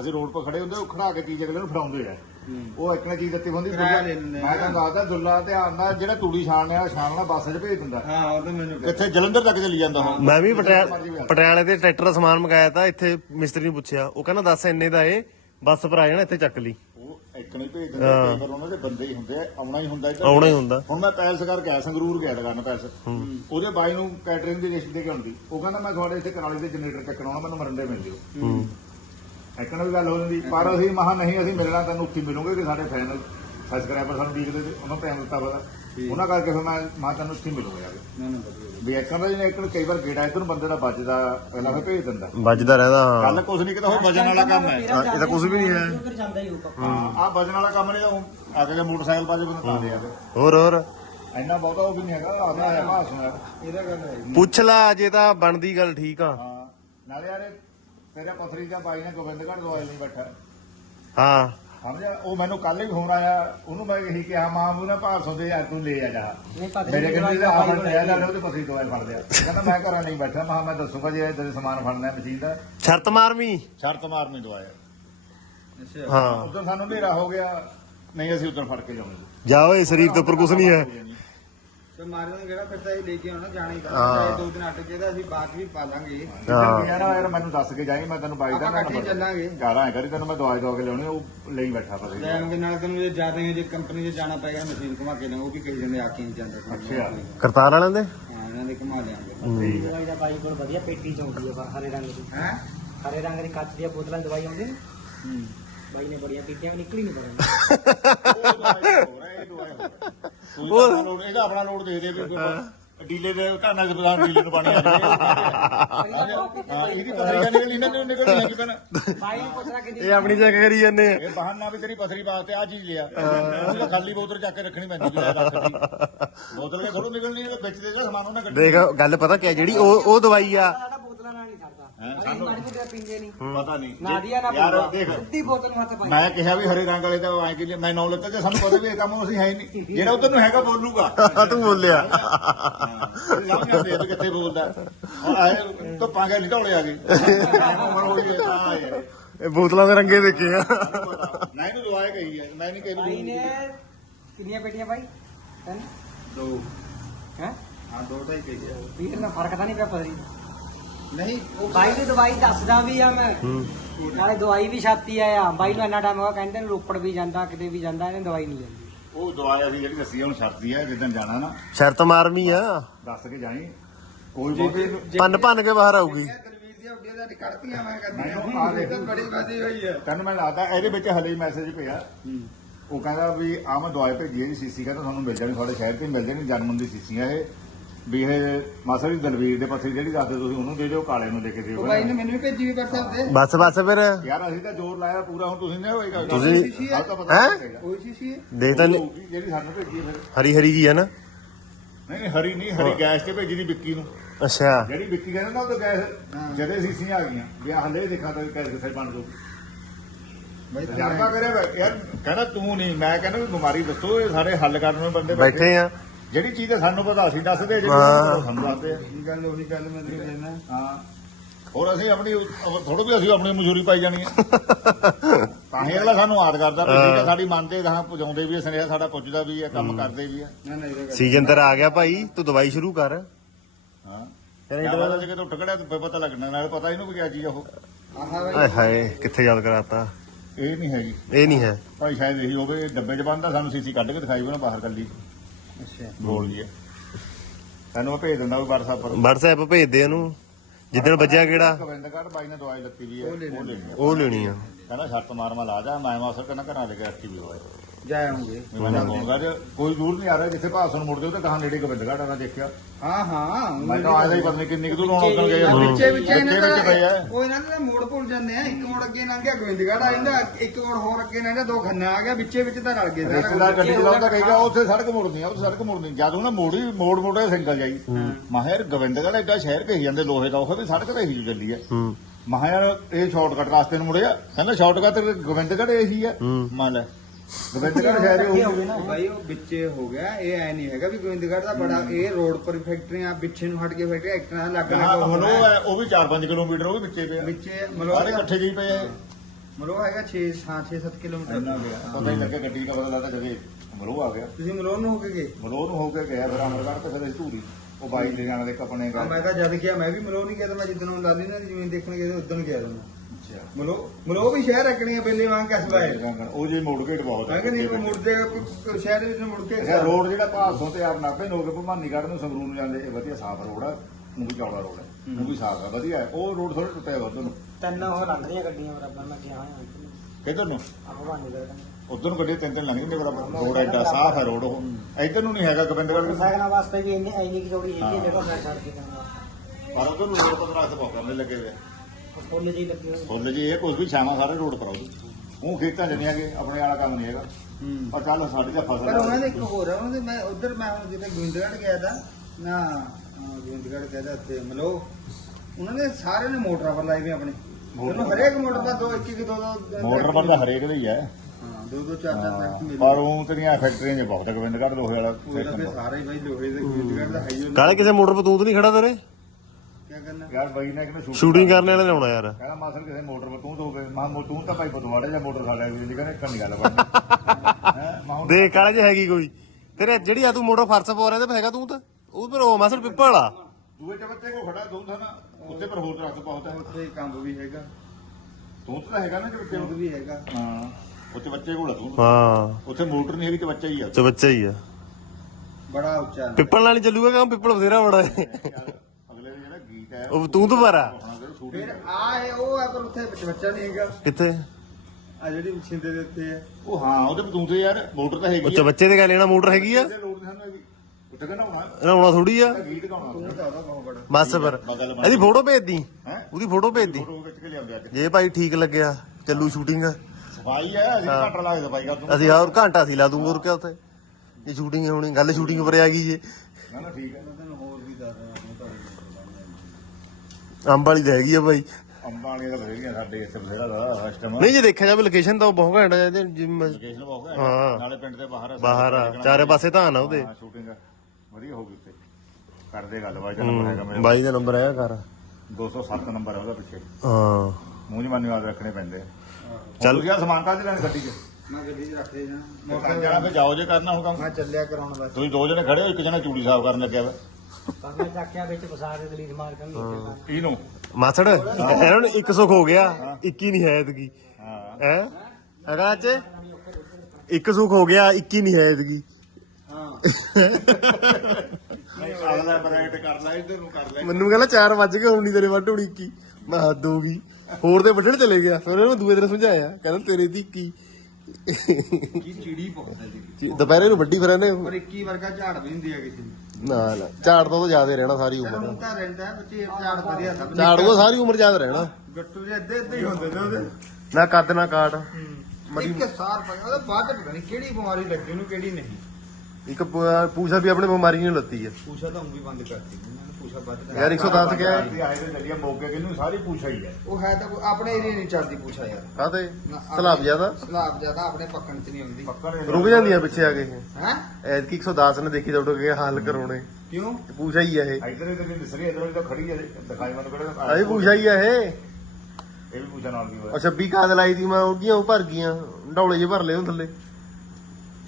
ਅਸੀਂ ਰੋਡ 'ਤੇ ਖੜੇ ਹੁੰਦੇ ਉਹ ਖੜਾ ਕੇ ਚੀਜ਼ ਅਗਲੇ ਨੂੰ ਫੜਾਉਂਦੇ ਆ। ਉਹ ਇੱਕ ਨੇ ਚੀਜ਼ ਦਿੱਤੀ ਹੁੰਦੀ ਕਿਰਾਇਆ ਲੈ ਲੈਂਦੇ ਆ। ਮੈਂ ਤੁਹਾਨੂੰ ਦੱਸਦਾ ਦੁੱਲਾ ਧਿਆਨ ਨਾਲ ਜਿਹੜਾ ਤੂੜੀ ਛਾਣਨੇ ਆ ਛਾਣ ਨਾਲ ਬੱਸ 'ਚ ਭੇਜ ਦਿੰਦਾ। ਹਾਂ ਉਹ ਤਾਂ ਮੈਨੂੰ ਇੱਥੇ ਜਲੰਧਰ ਤੱਕ ਚਲੀ ਜਾਂਦਾ ਉਹ। ਮੈਂ ਵੀ ਪਟਿਆ- ਪਟਿਆਲੇ ਤੇ ਟਰੈਕਟਰ ਦਾ ਸਮਾਨ ਮੰਗਾਇਆ ਤਾਂ ਇੱਥੇ ਮਿਸਤਰੀ ਨੂੰ ਪੁੱਛਿਆ। ਉਹ ਕਹਿੰਦਾ ਦੱਸ ਇੰਨੇ ਦਾ ਇਹ ਬੱਸ ਪਰ ਆ ਜਾਣਾ ਇੱਥੇ ਚੱਕ ਲਈ। ਉਹ ਇੱਕ ਨਹੀਂ ਭੇਜ ਦਿੰਦੇ ਕਈ ਵਾਰ ਉਹਨਾਂ ਦੇ ਬੰਦੇ ਹੀ ਹੁੰਦੇ ਆ ਆਉਣਾ ਹੀ ਹੁੰਦਾ ਇੱਧਰ। ਆਉਣਾ ਹੀ ਹੁੰਦਾ। ਹੁਣ ਮੈਂ ਪੈਲਸ ਕਰ ਗਿਆ ਸੰਗਰੂਰ ਗਿਆ ਦੁਕਾਨ ਪੈਲਸ। ਉਹਦੇ ਬਾਈ ਨੂੰ ਕੈਟਰਿੰਗ ਦੀ ਲਿਸਟ ਦੇ ਕੇ ਆਉਂਦੀ ਉਹ ਕਹਿੰਦਾ ਮੈਂ ਤੁਹਾਡੇ ਇੱਥੇ ਕਰਾਲੀ ਦੇ ਜਨਰੇਟਰ ਚੱਕਣ ਆਉਣਾ ਮੈਨੂੰ ਮਰੰਡੇ ਮਿਲ ਜਿਓ। ਹੂੰ। ਐਕਣ ਵੀ ਗੱਲ ਹੋ ਜਾਂਦੀ ਪਰ ਅਸੀਂ ਮਹਾ ਨਹੀਂ ਅਸੀਂ ਮਿਲਣਾ ਤੈਨੂੰ ਉੱਥੇ ਮਿਲੂਗੇ ਕਿ ਸਾਡੇ ਫੈਨ ਸਬਸਕ੍ਰਾਈਬਰ ਸਾਨੂੰ ਦੇਖਦੇ ਤੇ ਉਹਨਾਂ ਟਾਈਮ ਦਿੱਤਾ ਪਤਾ। ਉਹਨਾਂ ਕਰਕੇ ਫਿਰ ਮੈਂ ਮਾ ਤੈਨੂੰ ਉੱਥੇ ਮਿਲੂਗਾ ਯਾਰ ਵੀ ਐਕਣ ਦਾ ਜਿਹਨੇ ਐਕਣ ਕਈ ਵਾਰ ਗੇੜਾ ਇੱਧਰ ਬੰਦੇ ਦਾ ਵੱਜਦਾ ਅਗਲਾ ਫਿਰ ਭੇਜ ਦਿੰਦਾ। ਵੱਜਦਾ ਰਹਿੰਦਾ ਗੱਲ ਕੁਛ ਨਹੀਂ ਕਿਤਾ ਉਹ ਵਜਨ ਵਾਲਾ ਕੰਮ ਹੈ। ਇਹ ਤਾਂ ਕੁਛ ਵੀ ਨਹੀਂ ਹੈ। ਆਹ ਵਜਨ ਵਾਲਾ ਕੰਮ ਨਹੀਂ ਉਹ ਆ ਕੇ ਮੋਟਰਸਾਈਕਲ ਪਾ ਕੇ ਬੰਦਾ ਤਾਂ ਲਿਆ ਹੋਰ ਹੋਰ। ਇੰਨਾ ਬਹੁਤਾ ਉਹ ਵੀ ਨਹੀਂ ਹੈਗਾ ਆਦਾ ਹੈ ਭਾਸ ਯਾਰ ਇਹਦਾ ਗੱਲ ਹੈ। ਪੁੱਛ ਲੈ ਜੇ ਤਾਂ ਬਣਦੀ ਗੱਲ ਠੀਕ ਆ। ਹਾਂ ਨਾਲੇ ਯਾਰ ਤੇਰੇ ਪਥਰੀ ਦਾ ਬਾਈ ਨੇ ਗੋਬਿੰਦਗੜ੍ਹ ਦਵਾਈ ਨਹੀਂ ਬੈਠਾ। ਹਾਂ। ਸਮਝਿਆ? ਉਹ ਮੈਨੂੰ ਕੱਲ ਹੀ ਫੋਨ ਆਇਆ ਉਹਨੂੰ ਮੈਂ ਇਹੀ ਕਿਹਾ ਮਾਂ ਉਹ ਨਾ ਭਾਰਸੋਂ ਦੇ ਯਾਰ ਤੂੰ ਲੈ ਆ ਜਾ। ਇਹ ਮੇਰੇ ਕਹਿੰਦੇ ਦਵਾਈ ਮੈਂ ਲਿਆ ਜਾ ਉਹਦੇ ਪਥਰੀ ਦਵਾਈ ਫੜ ਲਿਆ ਕਹਿੰਦਾ ਮੈਂ ਘਰਾਂ ਨਹੀਂ ਬੈਠਾ ਮਾਂ ਮੈਂ ਦੱਸੂਗਾ ਜੇ ਦੇ ਸਮਾਨ ਫੜਨਾ ਹੈ ਮਸ਼ੀਨ ਦਾ। ਸ਼ਰਤ ਮਾਰਵੀਂ ਸ਼ਰਤ ਮਾਰਨੀ ਦਵਾਇਆ ਹਾਂ। ਉਦੋਂ ਸਾਨੂੰ ਹਨੇਰਾ ਹੋ ਗਿਆ। ਨਹੀਂ ਅਸੀਂ ਉਦੋਂ ਫੜ ਕੇ ਜਾਵਾਂਗੇ ਜਾ ਓਏ ਸਰੀਰ ਦੇ ਉੱਪਰ ਕੁਛ ਨਹੀਂ ਹੈ। ਤੇ ਮਾਰਨ ਨੂੰ ਕਿਹੜਾ ਫਿਰ ਤਾਂ ਇਹ ਲੈ ਕੇ ਆਉਣਾ ਜਾਣਾ ਹੀ ਹਾਂ। ਕਰਦਾ ਦੋ ਦਿਨ ਅਟਕ ਜਿਹਦਾ ਅਸੀਂ ਬਾਅਦ ਵੀ ਪਾ ਲਾਂਗੇ। ਹਾਂ। ਯਾਰ ਯਾਰ ਮੈਨੂੰ ਦੱਸ ਕੇ ਜਾਈ ਮੈਂ ਤੈਨੂੰ ਬਾਈ ਦਾ ਆਪਾਂ ਇਕੱਠੇ ਚੱਲਾਂਗੇ। ਘਰ ਕਰੀ ਤੈਨੂੰ ਮੈਂ ਦਵਾਈ ਦਵਾ ਕੇ ਲਿਆਉਣੀ ਉਹ ਲਈ ਬੈਠਾ ਪਤਾ ਲੈਣ ਦੇ ਨਾਲ ਤੈਨੂੰ ਜੇ ਜ਼ਿਆਦਾ ਹੀ ਜੇ ਕੰਪਨੀ 'ਚ ਜਾਣਾ ਪਏਗਾ ਮਸ਼ੀਨ ਘੁਮਾ ਕੇ ਲਿਆਉਂ ਉਹ ਵੀ ਕਹੀ ਜਾਂਦੇ ਆ ਕੇ ਨਹੀਂ ਜਾਂਦਾ। ਅੱਛਾ। ਕਰਤਾਰ ਵਾਲਿਆਂ ਦੇ? ਹਾਂ ਇਹਨਾਂ ਦੇ ਘੁਮਾ ਲਿਆਂਗੇ ਠੀਕ ਹੈ ਦਵਾਈ ਦਾ ਬਾਈ ਕੋਲ ਵਧੀਆ ਪੇਟੀ ਚ ਆਉਂਦੀ ਹੈ ਹਰੇ ਰੰਗ ਦੀ। ਹੈ? ਹਰੇ ਰੰਗ ਦੀ ਕੱਚ ਦੀਆਂ ਬੋਤਲਾਂ ਦੀ ਦਵਾਈ ਆਉਂਦੀ ਨੇ? ਬਾਈ ਨੇ ਬੜੀਆਂ ਪੀਤੀਆਂ ਵੀ ਨਿਕਲੀ ਨਹੀਂ ਪੜਨ ਉਹ ਇਹਦਾ ਆਪਣਾ ਲੋਡ ਦੇ ਦੇ ਵੀ ਕੋਈ ਡੀਲੇ ਦੇ ਘਾਨਾ ਦੇ ਬਜ਼ਾਰ ਡੀਲੇ ਨੂੰ ਪਾਣੀ ਆ ਰਿਹਾ ਹਾਂ ਇਹਦੀ ਪਥਰੀ ਦਾ ਨਿਕਲ ਇਹਨਾਂ ਨੂੰ ਨਿਕਲ ਨਹੀਂ ਪੈਣਾ ਬਾਈ ਨੇ ਪੁੱਛਣਾ ਕਿ ਇਹ ਆਪਣੀ ਚੈੱਕ ਕਰੀ ਜਾਂਦੇ ਆ। ਇਹ ਬਹਾਨਾ ਵੀ ਤੇਰੀ ਪਥਰੀ ਵਾਸਤੇ ਆ ਚੀਜ਼ ਲਿਆ। ਖਾਲੀ ਬੋਤਲ ਚੱਕ ਕੇ ਰੱਖਣੀ ਪੈਂਦੀ ਵੀ ਰੱਖ ਦੀ। ਬੋਤਲ ਕੇ ਥੋੜੋ ਨਿਕਲਣੀ ਇਹ ਵਿੱਚ ਦੇ ਜਿਹੜਾ ਸਮਾਨ ਉਹਨਾਂ ਕੱਢ ਦੇਖ ਗੱਲ ਪਤਾ ਕੀ ਜਿਹੜੀ ਉਹ ਉਹ ਦਵਾਈ ਆ। ਸਾਡਾ ਬੋਤਲਾਂ ਨਾਲ ਨਹੀਂ ਸਰਦਾ ਹੈਂ, ਬਾਈ ਮਾੜੀ ਮੋਟੀ ਪੀਂਦੇ ਨਹੀਂ ਪਤਾ ਨਹੀਂ ਨਾਦੀਆ ਨਾ ਯਾਰ ਪੂਰਾ ਦੇਖ। ਸਿੱਧੀ ਬੋਤਲ ਨੂੰ ਹੱਥ ਪਾਈ। ਮੈਂ ਕਿਹਾ ਵੀ ਹਰੇ ਰੰਗ ਵਾਲੇ ਤਾਂ ਐ ਕਿ ਮੈਂ ਨੌ ਲੱਤਾ ਤੇ ਸਾਨੂੰ ਪਤਾ ਵੀ ਇਹ ਕੰਮ ਅਸੀਂ ਹੈ ਹੀ ਨਹੀਂ। ਜਿਹੜਾ ਉਧਰ ਨੂੰ ਹੈਗਾ ਬੋਲੂਗਾ। ਤੂੰ ਬੋਲਿਆ। ਕਿੱਥੇ ਬੋਲਦਾ। ਆਏ ਆ ਗਏ। ਉਮਰ ਹੈ ਤਾਂ ਇਹ ਬੋਤਲਾਂ ਦੇ ਰੰਗੇ ਦੇਖੇ ਆ। ਮੈਂ ਇਹਨੂੰ ਦਵਾਈ ਗਈ ਹੈ। ਮੈਂ ਨਹੀਂ ਨੂੰ ਨੇ ਕਿੰਨੀਆਂ ਪੇਟੀਆਂ ਬਾਈ ਤਿੰਨ ਦੋ। ਹੈ? ਹਾਂ ਦੋ ਢਾਈ ਕੇ ਗਿਆ ਵੀਰ ਨਾਲ ਫ਼ਰਕ ਤਾਂ ਨਹੀਂ ਪਿਆ ਪਤਰੀ ਨਹੀਂ ਉਹ ਬਾਈ ਦੀ ਦਵਾਈ ਦੱਸਦਾ ਵੀ ਆ ਮੈਂ। ਹੂੰ। ਨਾਲੇ ਦਵਾਈ ਵੀ ਛਾਤੀ ਆ ਆ ਬਾਈ ਨੂੰ ਇੰਨਾ ਟਾਈਮ ਹੋ ਗਿਆ ਕਹਿੰਦੇ ਨੇ ਰੋਪੜ ਵੀ ਜਾਂਦਾ ਕਿਤੇ ਵੀ ਜਾਂਦਾ ਇਹਨੇ ਦਵਾਈ ਨਹੀਂ ਲੈਂਦੀ। ਉਹ ਦਵਾਈ ਅਸੀਂ ਜਿਹੜੀ ਦੱਸੀ ਆ, ਹੁਣ ਸ਼ਰਤੀ ਹੈ ਜਿੱਦਣ ਜਾਣਾ ਨਾ। ਸ਼ਰਤ ਮਾਰਵੀਂ ਆ। ਦੱਸ ਕੇ ਜਾਈ। ਕੋਈ ਬਹੁਤੀ ਭੰਨ ਭੰਨ ਕੇ ਬਾਹਰ ਆਊਗੀ। ਦਲਵੀਰ ਦੀਆਂ ਉੱਡੀਆਂ ਦਾ ਕੱਢਤੀਆਂ ਮੈਂ ਮੈਨੂੰ ਆ। ਕਰਦੀ ਦੇਖ। ਤਾਂ ਬੜੀ ਬਾਜੀ ਹੋਈ ਹੈ ਤੈਨੂੰ ਮੈਂ ਲੱਗਦਾ ਇਹਦੇ ਵਿੱਚ ਹਲੇ ਮੈਸੇਜ ਪਿਆ। ਉਹ ਕਹਿੰਦਾ ਵੀ ਆ ਮੈਂ ਦਵਾਈ ਭੇਜੀ ਹੈ ਜੀ ਸੀਸੀ ਕਹਿੰਦਾ ਤੁਹਾਨੂੰ ਮਿਲ ਜਾਣੀ ਤੁਹਾਡੇ ਸ਼ਹਿਰ ਤੇ ਮਿਲ ਜਾਣੀ ਜਰਮਨ ਦੀ ਸੀਸੀਆਂ ਇਹ। ਵੀ ਇਹ ਮਾਸਾ ਜੀ ਦਲਵੀਰ ਦੇ ਪੱਥਰੀ ਜਿਹੜੀ ਦੱਸਦੇ ਤੁਸੀਂ ਉਹਨੂੰ ਦੇ ਦਿਓ ਕਾਲੇ ਨੂੰ ਲੈ ਕੇ ਦਿਓ। ਉਹ ਬਾਈ ਨੇ ਮੈਨੂੰ ਵੀ ਭੇਜੀ ਵੀ WhatsApp ਤੇ। ਬਸ ਬਸ ਫਿਰ। ਯਾਰ ਅਸੀਂ ਤਾਂ ਜ਼ੋਰ ਲਾਇਆ ਪੂਰਾ ਹੁਣ ਤੁਸੀਂ ਨਹੀਂ ਹੋਏਗਾ ਤੁਸੀਂ- ਤਾਂ ਹੈਂ? ਲੱਗੇਗਾ। ਕੋਈ ਸੀ ਸੀ ਦੇਖ ਤਾਂ ਨਹੀਂ- ਜਿਹੜੀ ਸਾਨੂੰ ਭੇਜੀ ਹੈ ਫਿਰ। ਹਰੀ ਹਰੀ ਜੀ ਹੈ ਨਾ? ਨਹੀਂ ਨਹੀਂ ਹਰੀ ਨਹੀਂ ਹਰੀ ਗੈਸ ਤੇ ਭੇਜੀ ਦੀ ਵਿੱਕੀ ਨੂੰ। ਅੱਛਾ। ਜਿਹੜੀ ਵਿੱਕੀ ਕਹਿੰਦਾ ਨਾ ਉਹ ਤਾਂ ਗੈਸ ਜਦੇ ਸੀਸੀਆਂ ਆ ਗਈਆਂ। ਵੀ ਆਹ ਹਲੇ ਦੇਖਾਂ ਤਾਂ ਗੈਸ ਕਿੱਥੇ ਬਣ ਦੂ ਬਾਈ ਜਾਗਾ ਕਰੇ ਯਾਰ ਕਹਿੰਦਾ ਤੂੰ ਨਹੀਂ ਮੈਂ ਕਹਿੰਦਾ ਵੀ ਬਿਮਾਰੀ ਦੱਸੋ ਇਹ ਸਾਰੇ ਹੱਲ ਕਰਨ ਨੂੰ ਬੰਦੇ ਬੈਠੇ ਆ। ਜਿਹੜੀ ਚੀਜ਼ ਸਾਨੂੰ ਪਤਾ ਅਸੀਂ ਦੱਸਦੇ ਜਿਹੜੀ ਹਾਂ। ਸਾਨੂੰ ਦੱਸਦੇ ਆ ਇਹ ਗੱਲ ਉਹੀ ਗੱਲ ਮੈਂ ਕਹਿੰਦਾ। ਹਾਂ। ਹੋਰ ਅਸੀਂ ਆਪਣੀ ਥੋੜੋ ਵੀ ਅਸੀਂ ਆਪਣੀ ਮਜ਼ਦੂਰੀ ਪਾਈ ਜਾਣੀ ਹੈ। ਤਾਂ ਹੀ ਅਗਲਾ ਸਾਨੂੰ ਯਾਦ ਕਰਦਾ ਵੀ ਠੀਕ ਹੈ ਸਾਡੀ ਮੰਨਦੇ ਗਾਹਾਂ ਪੁਜਾਉਂਦੇ ਵੀ ਆ, ਸੁਨੇਹਾ ਸਾਡਾ ਪੁੱਜਦਾ ਵੀ ਹੈ ਕੰਮ ਕਰਦੇ ਵੀ ਆ ਨਾ ਨਾ ਇਹ ਗੱਲ ਸੀਜ਼ਨ ਤੇਰਾ ਆ ਗਿਆ ਭਾਈ ਤੂੰ ਦਵਾਈ ਸ਼ੁਰੂ ਕਰ। ਹਾਂ। ਤੇਰੇ ਕਿਆ ਪਤਾ ਜੇ ਕਿਤੋਂ ਟਕੜਿਆ ਤਾਂ ਪਤਾ ਲੱਗਣਾ ਨਾਲੇ ਪਤਾ ਇਹਨੂੰ ਵੀ ਕਿਆ ਚੀਜ਼ ਆ ਉਹ। ਆਹਾ ਬਾਈ। ਆਏ ਹਾਏ ਕਿੱਥੇ ਯਾਦ ਕਰਾਤਾ? ਇਹ ਨਹੀਂ ਹੈਗੀ। ਇਹ ਨਹੀਂ ਹੈ। ਭਾਈ ਸ਼ਾਇਦ ਇਹੀ ਹੋਵੇ ਡੱਬੇ 'ਚ ਬੰਦਾ ਸਾਨੂੰ ਸੀਸੀ ਕੱਢ ਕੇ ਦਿਖਾਈ ਵੀ ਨਾ ਬਾਹਰ ਕੱਲੀ। ਅੱਛਾ। ਬੋਲ ਜੀ ਸਾਨੂੰ ਭੇਜ ਦਿੰਦਾ ਵੀ WhatsApp ਪਰ। WhatsApp ਭੇਜ ਦੇ ਉਹਨੂੰ ਜਿੱਦਣ ਵੱਜਿਆ ਕਿਹੜਾ? ਗੋਬਿੰਦਗੜ੍ਹ ਬਾਈ ਨੇ ਦਵਾਈ ਲੱਤੀ ਵੀ ਹੈ। ਉਹ ਲੈਣੀ। ਆ। ਉਹ ਲੈਣੀ ਆ। ਕਹਿੰਦਾ ਛੱਤ ਮਾਰ ਮਾ ਲਾ ਜਾ ਮੈਂ ਮਾਸਰ ਕਹਿੰਦਾ ਘਰਾਂ ਲੈ ਕੇ ਰੱਖੀ ਵੀ ਹੋਇਆ ਜਾ ਆਉਂਗੇ ਮੈਂ ਨਾ ਫੋਨ ਕਰ ਕੋਈ ਦੂਰ ਨਹੀਂ ਆ ਰਿਹਾ ਜਿੱਥੇ ਭਾਸਨ ਮੁੜਦੇ ਉਹ ਤੇ ਕਹਾਂ ਨੇੜੇ ਗੋਬਿੰਦਗੜ੍ਹ ਆ ਮੈਂ ਦੇਖਿਆ। ਹਾਂ ਹਾਂ। ਮੈਂ ਤਾਂ ਆਇਆ ਹੀ ਪਤਾ ਨਹੀਂ ਕਿੰਨੀ ਕੁ ਦੂਰ ਹੋਣਾ ਉਦੋਂ ਗਏ ਆ। ਵਿੱਚੇ ਵਿੱਚੇ ਇਹਨਾਂ ਵਿੱਚੇ ਵਿੱਚ ਪਏ ਆ। ਦਾ ਕੋਈ ਇਹਨਾਂ ਦਾ ਮੋੜ ਭੁੱਲ ਜਾਂਦੇ ਆ। ਇੱਕ ਮੋੜ ਅੱਗੇ ਲੰਘ ਗਿਆ ਗੋਬਿੰਦਗੜ੍ਹ ਆ ਜਾਂਦਾ। ਇੱਕ ਮੋੜ ਹੋਰ ਅੱਗੇ ਲੰਘ ਗਿਆ ਦੋ ਖੰਨਾ ਆ ਗਿਆ। ਵਿੱਚੇ ਵਿੱਚ ਤਾਂ ਰਲ ਗਏ ਸਾਰਾ ਰਿਸ਼ਤੇਦਾਰ ਗੱਡੀ ਚਲਾਉਂਦਾ ਕਹੀਗਾ ਉੱਥੇ ਸੜਕ ਮੁੜਨੀ ਆ ਉੱਥੇ ਸੜਕ ਮੁੜਨੀ। ਜਦੋਂ ਨਾ ਮੋੜੀ ਮੋੜ ਮੋੜੇ ਸਿੰਗਲ ਜਾਈ ਮਾਹਿਰ ਗੋਬਿੰਦਗੜ੍ਹ ਐਡਾ ਸ਼ਹਿਰ ਕਹੀ ਜਾਂਦੇ ਲੋਹੇ ਦਾ। ਉਹ ਵੀ ਸੜਕ ਤੇ ਹੀ ਚੱਲੀ ਆ। ਹੂੰ। ਮਾਹਿਰ ਇਹ ਸ਼ਾਰਟਕਟ ਰਾਸਤੇ ਨੂੰ ਮੁੜਿਆ। ਕਹਿੰਦਾ ਸ਼ਾਰਟਕਟ ਗੋਬਿੰਦਗੜ੍ਹ ਇਹੀ ਆ। ਹੂੰ। ਮੰਨ ਲੈ ਗੋਬਿੰਦਗੜ੍ਹ ਸ਼ਹਿਰ ਹੀ ਹੋਊਗੀ ਭਾਈ ਉਹ ਵਿੱਚੇ ਹੋ ਗਿਆ ਇਹ ਐ ਨਹੀਂ ਹੈਗਾ ਵੀ ਗੋਬਿੰਦਗੜ੍ਹ ਦਾ ਬੜਾ ਇਹ ਰੋਡ ਪਰ ਫੈਕਟਰੀਆਂ ਪਿੱਛੇ ਨੂੰ ਹਟ ਕੇ ਫੈਕਟਰੀ ਇੱਕ ਨਾਲ ਲੱਗ ਹੁਣ ਉਹ ਹੈ, ਉਹ ਵੀ 4-5 ਕਿਲੋਮੀਟਰ ਉਹ ਵੀ ਵਿੱਚੇ ਪਿਆ। ਵਿੱਚੇ ਸਾਰੇ ਮਲੋਹ ਇਕੱਠੇ ਜਿਹੀ ਪਏ ਆ। ਮਲੋਹ ਹੈਗਾ 6 ਹਾਂ 6 7 ਕਿਲੋਮੀਟਰ। ਇੰਨਾ ਗਿਆ ਪਤਾ ਹੀ ਲੱਗਿਆ ਗੱਡੀ ਦਾ ਪਤਾ ਲੱਗਦਾ ਜਦੇ ਮਰੋ ਆ ਗਿਆ। ਤੁਸੀਂ ਮਲੋਹ ਨੂੰ ਹੋ ਕੇ ਗਏ? ਮਰੋ ਨੂੰ ਹੋ ਕੇ ਗਿਆ ਫਿਰ ਅਮਰਗੜ੍ਹ ਤੇ ਫਿਰ ਅਸੀਂ ਧੂਰੀ। ਉਹ ਬਾਈ ਲੈ ਜਾਣ ਦੇ ਕੱਪਣੇ ਆ ਮੈਂ ਤਾਂ ਜਦ ਗਿਆ ਮੈਂ ਵੀ ਮਲੋਹ ਨਹੀਂ ਗਿਆ ਤਾਂ ਮੈਂ ਜਿੱਦਣ ਲਾਲੀ ਨਾਲ ਜ਼ਮੀਨ ਦੇਖਣ ਗਿਆ ਉਦੋਂ ਗਿਆ ਤਾਂ ਮੈਂ। ਅੱਛਾ। ਮਲੋਹ ਮਲੋਹ ਵੀ ਸ਼ਹਿਰ ਰੱਖਣੀਆਂ ਬੇਲੇ ਵਾਂਗ ਕਸਬਾ ਹੈ ਉਹ ਜੇ ਮੋੜ ਗੇਟ ਬਹੁਤ ਮੈਂ ਕਹਿੰਦੀ ਕੋਈ ਮੁੜਦੇ ਕੋਈ ਸ਼ਹਿਰ ਦੇ ਵਿੱਚ ਮੁੜ ਕੇ ਅੱਛਾ ਰੋਡ ਜਿਹੜਾ ਭਾਸੋਂ ਤੇ ਆਪ ਨਾਪੇ ਲੋਕ ਭਵਾਨੀਗੜ੍ਹ ਨੂੰ ਸੰਗਰੂਰ ਨੂੰ ਜਾਂਦੇ ਇਹ ਵਧੀਆ ਸਾਫ਼ ਰੋਡ ਆ ਉਹ ਵੀ ਚੌੜਾ ਰੋਡ ਹੈ। ਉਹ ਵੀ ਸਾਫ਼ ਆ ਵਧੀਆ ਹੈ ਉਹ ਰੋਡ ਥੋੜਾ ਟੁੱਟਿਆ ਹੋਇਆ ਉਧਰ ਨੂੰ। ਤਿੰਨ ਉਹ ਲੰਘਦੀਆਂ ਗੱਡੀਆਂ ਬਰਾਬਰ ਮੈਂ ਗਿਆ ਹੋਇਆ ਕਿੱਧਰ ਨੂੰ? ਆ ਭਵਾਨੀ ਦੇ ਉਧਰ ਨੂੰ ਗੱਡੀ ਤਿੰਨ ਤਿੰਨ ਲੰਘਦੀ ਬਰਾਬਰ। ਰੋਡ ਐਡਾ ਸਾਫ਼ ਹੈ ਰੋਡ ਉਹ। ਇੱਧਰ ਨੂੰ ਨਹੀਂ ਹੈਗਾ ਗੋਬਿੰਦਗੜ੍ਹ ਨੂੰ। ਸਾਈਕਲਾਂ ਵਾਸਤੇ ਵੀ ਇੰਨੀ ਇੰਨੀ ਕੁ ਚੌੜੀ ਹੈਗੀ ਹੈ। ਜਗ੍ਹਾ ਮੈਂ ਛੱਡ ਕੇ ਜਾਂਦਾ ਪਰ ਉਧਰ ਨੂੰ ਰੋਡ ਪਰ ਰਸਤੇ ਬਹੁਤ ਕਰਨੇ ਲੱਗੇ ਹੋਏ ਆ। ਫੁੱਲ ਜੀ ਲੱਗੀ ਹੋਈ ਫੁੱਲ ਜੀ ਇਹ ਕੁਝ ਵੀ ਛਾਵਾਂ ਸਾਰੇ ਰੋਡ ਪਰ ਆਉ। ਉਹ ਖੇਤਾਂ ਨਹੀਂ ਹੈਗੇ ਆਪਣੇ ਵਾਲਾ ਕੰਮ ਨਹੀਂ ਹੈਗਾ। ਹੂੰ। ਪਰ ਚੱਲ ਸਾਡੀ ਤਾਂ ਫਸਲ ਪਰ ਉਹਨਾਂ ਦੇ ਆ। ਇੱਕ ਹੋਰ ਹੈ ਉਹਨਾਂ ਦੇ ਮੈਂ ਉਧਰ ਮੈਂ ਹੁਣ ਜਿੱਥੇ ਗੋਬਿੰਦਗੜ੍ਹ ਗਿਆ ਤਾਂ ਨਾ ਅਹ ਗੋਬਿੰਦਗੜ੍ਹ ਕਹਿੰਦਾ ਉੱਥੇ ਮਲੋ ਉਹਨਾਂ ਨੇ ਸਾਰਿਆਂ ਨੇ ਮੋਟਰਾਂ ਪਰ ਲਾਈ ਵੀ ਆਪਣੇ। ਉਹਨੂੰ ਹਰੇਕ ਮੋਟਰ ਪਰ ਦੋ ਇੱਕ ਇੱਕ ਦੋ ਦੋ ਮੋਟਰ ਪਰ ਤਾਂ ਹਰੇਕ ਦਾ ਹੀ ਹੈ ਹਾਂ ਦੋ ਦੋ ਚਾਰ ਚਾਰ ਮਿਲੇ। ਪਰ ਉਹ ਤੇਰੀਆਂ ਫੈਕਟਰੀਆਂ 'ਚ ਬਹੁਤ ਹੈ ਗੋਬਿੰਦਗੜ੍ਹ ਲੋਹੇ ਵਾਲਾ ਸਾਰੇ ਹੀ ਬਾਈ ਲੋਹੇ ਦੇ ਗੋਬਿੰਦਗੜ੍ਹ ਦਾ ਹਾਈਵੇ ਕਾਲੇ ਕਿਸੇ ਮੋਟਰ 'ਤੇ ਤੂੰ ਤਾਂ ਨਹੀਂ ਖੜਾ ਤੇਰੇ? ਯਾਰ ਬਾਈ ਨੇ ਕਿਹਾ ਸ਼ੂਟਿੰਗ ਕਰਨ? ਵਾਲੇ ਨੇ ਆਉਣਾ ਯਾਰ। ਕਹਿੰਦਾ ਮਾਸਰ ਕਿਸੇ ਮੋਟਰ 'ਤੇ ਤੂੰ ਤੋਂ ਮਾਂ ਮੋ ਤੂੰ ਤਾਂ ਭਾਈ ਪਤਵਾੜੇ ਜਾਂ ਮੋਟਰ ਸਾਡਾ ਵੀ ਜੀ ਕਹਿੰਦਾ ਇੱਕ ਨਹੀਂ ਗੱਲ ਬਣਨੀ। ਹੈ ਮਾਂ ਦੇਖ ਕਾਲੇ ਜੇ ਹੈਗੀ ਕੋਈ। ਤੇਰੇ ਜਿਹੜੀ ਆ ਤੂੰ ਮੋਟਰ ਫਰਸ ਪਾ ਰਿਹਾ ਤੇ ਹੈਗਾ ਤੂੰ ਤਾਂ। ਉਹ ਪਰ ਉਹ ਮਸਲ ਪਿੱਪਲ ਆ ਦੂਏ ਚਬੱਤੇ ਕੋ ਖੜਾ ਤਾਂ ਨਾ ਉੱਤੇ ਪਰ ਹੋਰ ਰੱਖ ਬਹੁਤ ਹੈ ਉੱਥੇ ਕੰਬ ਵੀ ਹੈਗਾ। ਤੂੰ ਤਾਂ ਹੈਗਾ ਨਾ ਚਬੱਤੇ ਕੰਬ ਵੀ ਹੈਗਾ। ਹਾਂ ਉੱਤੇ ਬੱਚੇ ਕੋਲ ਆ ਤੂੰ ਹਾਂ। ਉੱਥੇ ਮੋਟਰ ਨਹੀਂ ਹੈਗੀ ਤੇ ਬੱਚਾ ਹੀ ਆ। ਤੇ ਬੱਚਾ ਹੀ ਆ। ਬੜਾ ਉੱਚਾ। ਪਿੱਪਲ ਨਾਲ ਹੀ ਚੱਲੂਗਾ ਕੰਮ ਪਿੱਪਲ ਬਥੇਰਾ ਬੜਾ ਹੈ ਚੱਲ, ਅਗਲੇ ਦਾ ਜਿਹੜਾ ਗੀਤ ਹੈ ਉਹ ਤੂੰ ਆ ਸ਼ੂਟਿੰਗ ਫਿਰ ਆ ਉਹ ਹੈ ਪਰ ਉੱਥੇ ਵਿੱਚ ਬੱਚਾ ਨਹੀਂ ਹੈਗਾ। ਕਿੱਥੇ? ਆ ਜਿਹੜੀ ਛਿੰਦੇ ਦੇ ਉੱਤੇ ਹੈ ਉਹ ਹਾਂ ਉਹਦੇ ਪਰ ਤੂੰ ਤੇ ਯਾਰ ਮੋਟਰ ਤਾਂ ਹੈਗੀ ਉੱਚੇ ਬੱਚੇ ਦੇ ਗੱਲ ਲੈਣਾ ਮੋਟਰ ਹੈਗੀ ਆ? ਇਹਦੇ ਲੋੜ ਨਹੀਂ ਸਾਨੂੰ ਹੈਗੀ। ਉੱਤੇ ਕਹਿੰਦਾ ਹੋਣਾ? ਨਹਾਉਣਾ ਥੋੜੀ ਆ। ਇਹਦਾ ਗੀਤ ਗਾਉਣਾ ਉਹ ਤਾਂ ਉਹਦਾ ਬਹੁਤ ਬੜਾ। ਬਸ ਫਿਰ। ਇਹਦੀ ਫੋਟੋ ਭੇਜ ਦੀ ਹੈ? ਉਹਦੀ ਫੋਟੋ ਭੇਜ ਦੀ ਫੋਟੋ ਖਿੱਚ ਕੇ ਲਿਆਉਂਦੇ ਅੱਜ। ਜੇ ਭਾਈ ਠੀਕ ਲੱਗਿਆ ਚੱਲੂ ਸ਼ੂਟਿੰਗ। ਸਫ਼ਾਈ ਹੈ ਅਸੀਂ ਘੱਟ ਲਾਏ ਸਫ਼ਾਈ ਕਰ ਦੂੰ ਅਸੀਂ ਹੋਰ ਘੰਟਾ ਸੀ ਲਾ ਦੂੰਗੇ ਹੋਰ ਕਿਆ ਉੱਥੇ। ਇਹ ਸ਼ੂਟਿੰਗ ਹੋਣੀ ਗੱਲ ਸ਼ੂਟਿੰਗ ਪਰ ਆ ਗਈ ਜੇ। ਨਾ ਨਾ ਠੀਕ ਹੈ ਮੈਂ ਤੈਨੂੰ ਹੋਰ ਵੀ ਦੱਸ ਰਿਹਾ ਹਾਂ ਤੁਹਾਡੇ ਅੰਬ ਵਾਲੀ ਤਾਂ ਹੈਗੀ ਆ ਭਾਈ ਅੰਬਾਂ ਵਾਲੀਆਂ ਤਾਂ ਬਥੇਰੀਆਂ ਸਾਡੇ ਇੱਥੇ ਬਥੇਰਾ ਦਾ ਸਿਸਟਮ ਨਹੀਂ ਜੇ ਦੇਖਿਆ ਜਾਵੇ ਲੋਕੇਸ਼ਨ ਤਾਂ ਉਹ ਬਹੁਤ ਘੈਂਟ ਆ ਇਹਦੇ ਜਿਮ ਲੋਕੇਸ਼ਨ ਬਹੁਤ ਹੈ ਹਾਂ। ਨਾਲੇ ਪਿੰਡ ਦੇ ਬਾਹਰ ਆ, ਬਾਹਰ ਆ ਚਾਰੇ ਪਾਸੇ ਧਾਨ ਆ ਉਹਦੇ। ਹਾਂ ਸ਼ੂਟਿੰਗ ਵਧੀਆ ਹੋ ਗਈ ਉੱਤੇ ਕਰਦੇ ਗੱਲਬਾਤ ਦਾ ਨੰਬਰ ਹੈਗਾ ਹੂੰ, ਮੇਰੇ ਬਾਈ ਦਾ ਨੰਬਰ ਆਇਆ ਕਰ 207 ਨੰਬਰ ਹੈ ਉਹਦਾ ਪਿੱਛੇ। ਹਾਂ। ਮੂੰਹ ਜਮਾਨੀ ਯਾਦ ਰੱਖਣੇ ਪੈਂਦੇ ਆ। ਚੱਲ। ਆਹ ਸਮਾਨ ਕਾਹਦੇ ਲੈਣ ਗੱਡੀ 'ਚ? ਮੈਂ ਗੱਡੀ 'ਚ ਰੱਖ ਦੇ ਜਾਣਾ ਮੋਟਰ ਜਾਣਾ ਫਿਰ ਜਾਓ ਜੇ ਕਰਨਾ ਹੋਊਗਾ ਮੈਂ ਚੱਲਿਆ ਕਰਾਉਣ ਬਸ ਤੁਸੀਂ ਦੋ ਜਣੇ ਖੜੇ ਹੋ ਇੱਕ ਜਣਾ ਚੂੜੀ ਸਾਫ਼ ਕਰਨ ਲੱਗਿਆ ਵਾ। ਪਰ ਮੈਂ ਚੱਕਿਆ ਵਿੱਚ ਫਸਾ ਕੇ ਦਲੀਲ ਮਾਰ ਕੇ ਨਹੀਂ ਇਹਨੂੰ? ਮਾਸੜ ਇਹਨਾਂ ਨੂੰ ਇੱਕ ਸੁੱਖ ਹੋ ਗਿਆ ਇੱਕ ਹੀ ਨਹੀਂ ਹੈ ਐਤਕੀ। ਹਾਂ। ਹੈ? ਹੈਗਾ ਅੱਜ? ਇੱਕ ਸੁੱਖ ਹੋ ਗਿਆ ਇੱਕ ਹੀ ਨਹੀਂ ਹੈ ਨਹੀਂ ਅਗਲਾ ਬ੍ਰੈਕਟ ਕਰ ਲੈ ਇੱਧਰ ਨੂੰ ਕਰ ਲੈ। ਮੈਨੂੰ ਕਹਿੰਦਾ 4 ਵੱਜ ਗਏ ਹੁਣ ਨਹੀਂ ਤੇਰੇ ਵੱਢ ਹੋਣੀ ਕੀ ਮੈਂ ਹੱਦ ਹੋ ਗਈ। ਹੋਰ ਦੇ ਵੱਢਣ ਚਲੇ ਗਿਆ ਫਿਰ ਉਹਨੂੰ ਦੂਏ ਦਿਨ ਸਮਝਾਇਆ ਕਹਿੰਦਾ ਤੇਰੇ ਦੀ ਕੀ ਕੀ ਚਿੜੀ ਬਹੁਤ ਹੈ ਜੀ। ਦੁਪਹਿਰੇ ਨੂੰ ਵੱਡੀ ਫਿਰ ਇਹਨੇ ਪਰ 21 ਵਰਗਾ ਝਾੜ ਵੀ ਹੁੰਦੀ ਹੈ ਕਿਸੇ ਨੂੰ। ਨਾ ਨਾ ਝਾੜ ਤੋਂ ਤਾਂ ਜ਼ਿਆਦਾ ਰਹਿਣਾ ਸਾਰੀ ਉਮਰ। ਹੁਣ ਤਾਂ ਰਹਿੰਦਾ ਹੈ, ਬੱਚੇ ਝਾੜ ਵਧੀਆ ਸਭ ਝਾੜ ਉਹ ਸਾਰੀ ਉਮਰ ਯਾਦ ਰਹਿਣਾ। ਗੱਟੂ ਦੇ ਅੱਧੇ ਅੱਧੇ ਹੀ ਹੁੰਦੇ ਨੇ ਉਹਦੇ। ਨਾ ਕੱਦ ਨਾ ਕਾਟ। ਇੱਕ ਸਾਲ ਪਈ ਉਹਦੇ ਬਾਅਦ ਚ ਪਤਾ ਨਹੀਂ ਕਿਹੜੀ ਬਿਮਾਰੀ ਲੱਗੀ ਉਹਨੂੰ ਕਿਹੜੀ ਨਹੀਂ। ਇੱਕ ਪ- ਪੂਛਾ ਵੀ ਆਪਣੇ ਬਿਮਾਰੀ ਨੂੰ ਲੱਤੀ ਆ। ਪੂਛਾ ਤਾਂ ਊਂ ਵੀ ਬੰਦ ਕਰਤੀ ਉਹਨਾਂ ਨੇ ਪੂਛਾ ਵੱਧ ਯਾਰ 110 ਕਿਹਾ। ਹੈ? ਆਏ ਤੇ ਚੱਲੀਏ ਮੋਗੇ ਕਿਨੂੰ ਸਾਰੀ ਪੁੱਛ ਆਈ ਹੈ ਉਹ ਹੈ ਤਾਂ ਕੋਈ- ਆਪਣੇ ਏਰੀਆ ਨਹੀਂ ਚੱਲਦੀ ਪੂਛਾ ਯਾਰ। ਕਾਹਤੇ ਨਾ, ਸਲਾਬ ਜ਼ਿਆਦਾ। ਸਲਾਬ ਜ਼ਿਆਦਾ ਆਪਣੇ ਪੱਕਣ ਚ ਨਹੀਂ ਆਉਂਦੀ। ਰੁਕ ਜਾਂਦੀਆਂ ਪਿੱਛੇ ਆ ਕੇ। ਹੈ? ਐਤਕੀ 110 ਨੇ ਦੇਖੀ ਦੌੜ ਕੇ ਹੱਲ ਕਰਾਉਣੇ। ਕਿਉਂ? ਪੂਛਾ ਹੀ ਆ ਇਹ। ਇਧਰ ਇਧਰ ਨਹੀਂ ਦਿਸ ਰਹੀ ਇਧਰ ਤਾਂ ਖੜੀ ਹੈ ਦਿਖਾਈ ਮੈਨੂੰ ਕਿਹੜਾ ਆ ਵੀ ਪੂਛਾ ਹੀ ਆ ਇਹ। ਇਹ ਵੀ ਪੁੱਛਾ ਨਾਲ ਦੀ ਹੋਇਆ। ਉਹ 26 ਕਾਦ ਲਾਈ ਦੀ ਮੈਂ ਉਹਦੀਆਂ ਉਹ ਭਰ ਗਈਆਂ ਡੌਲੇ ਜੇ ਭਰ ਲਏ ਉਹ ਥੱਲੇ।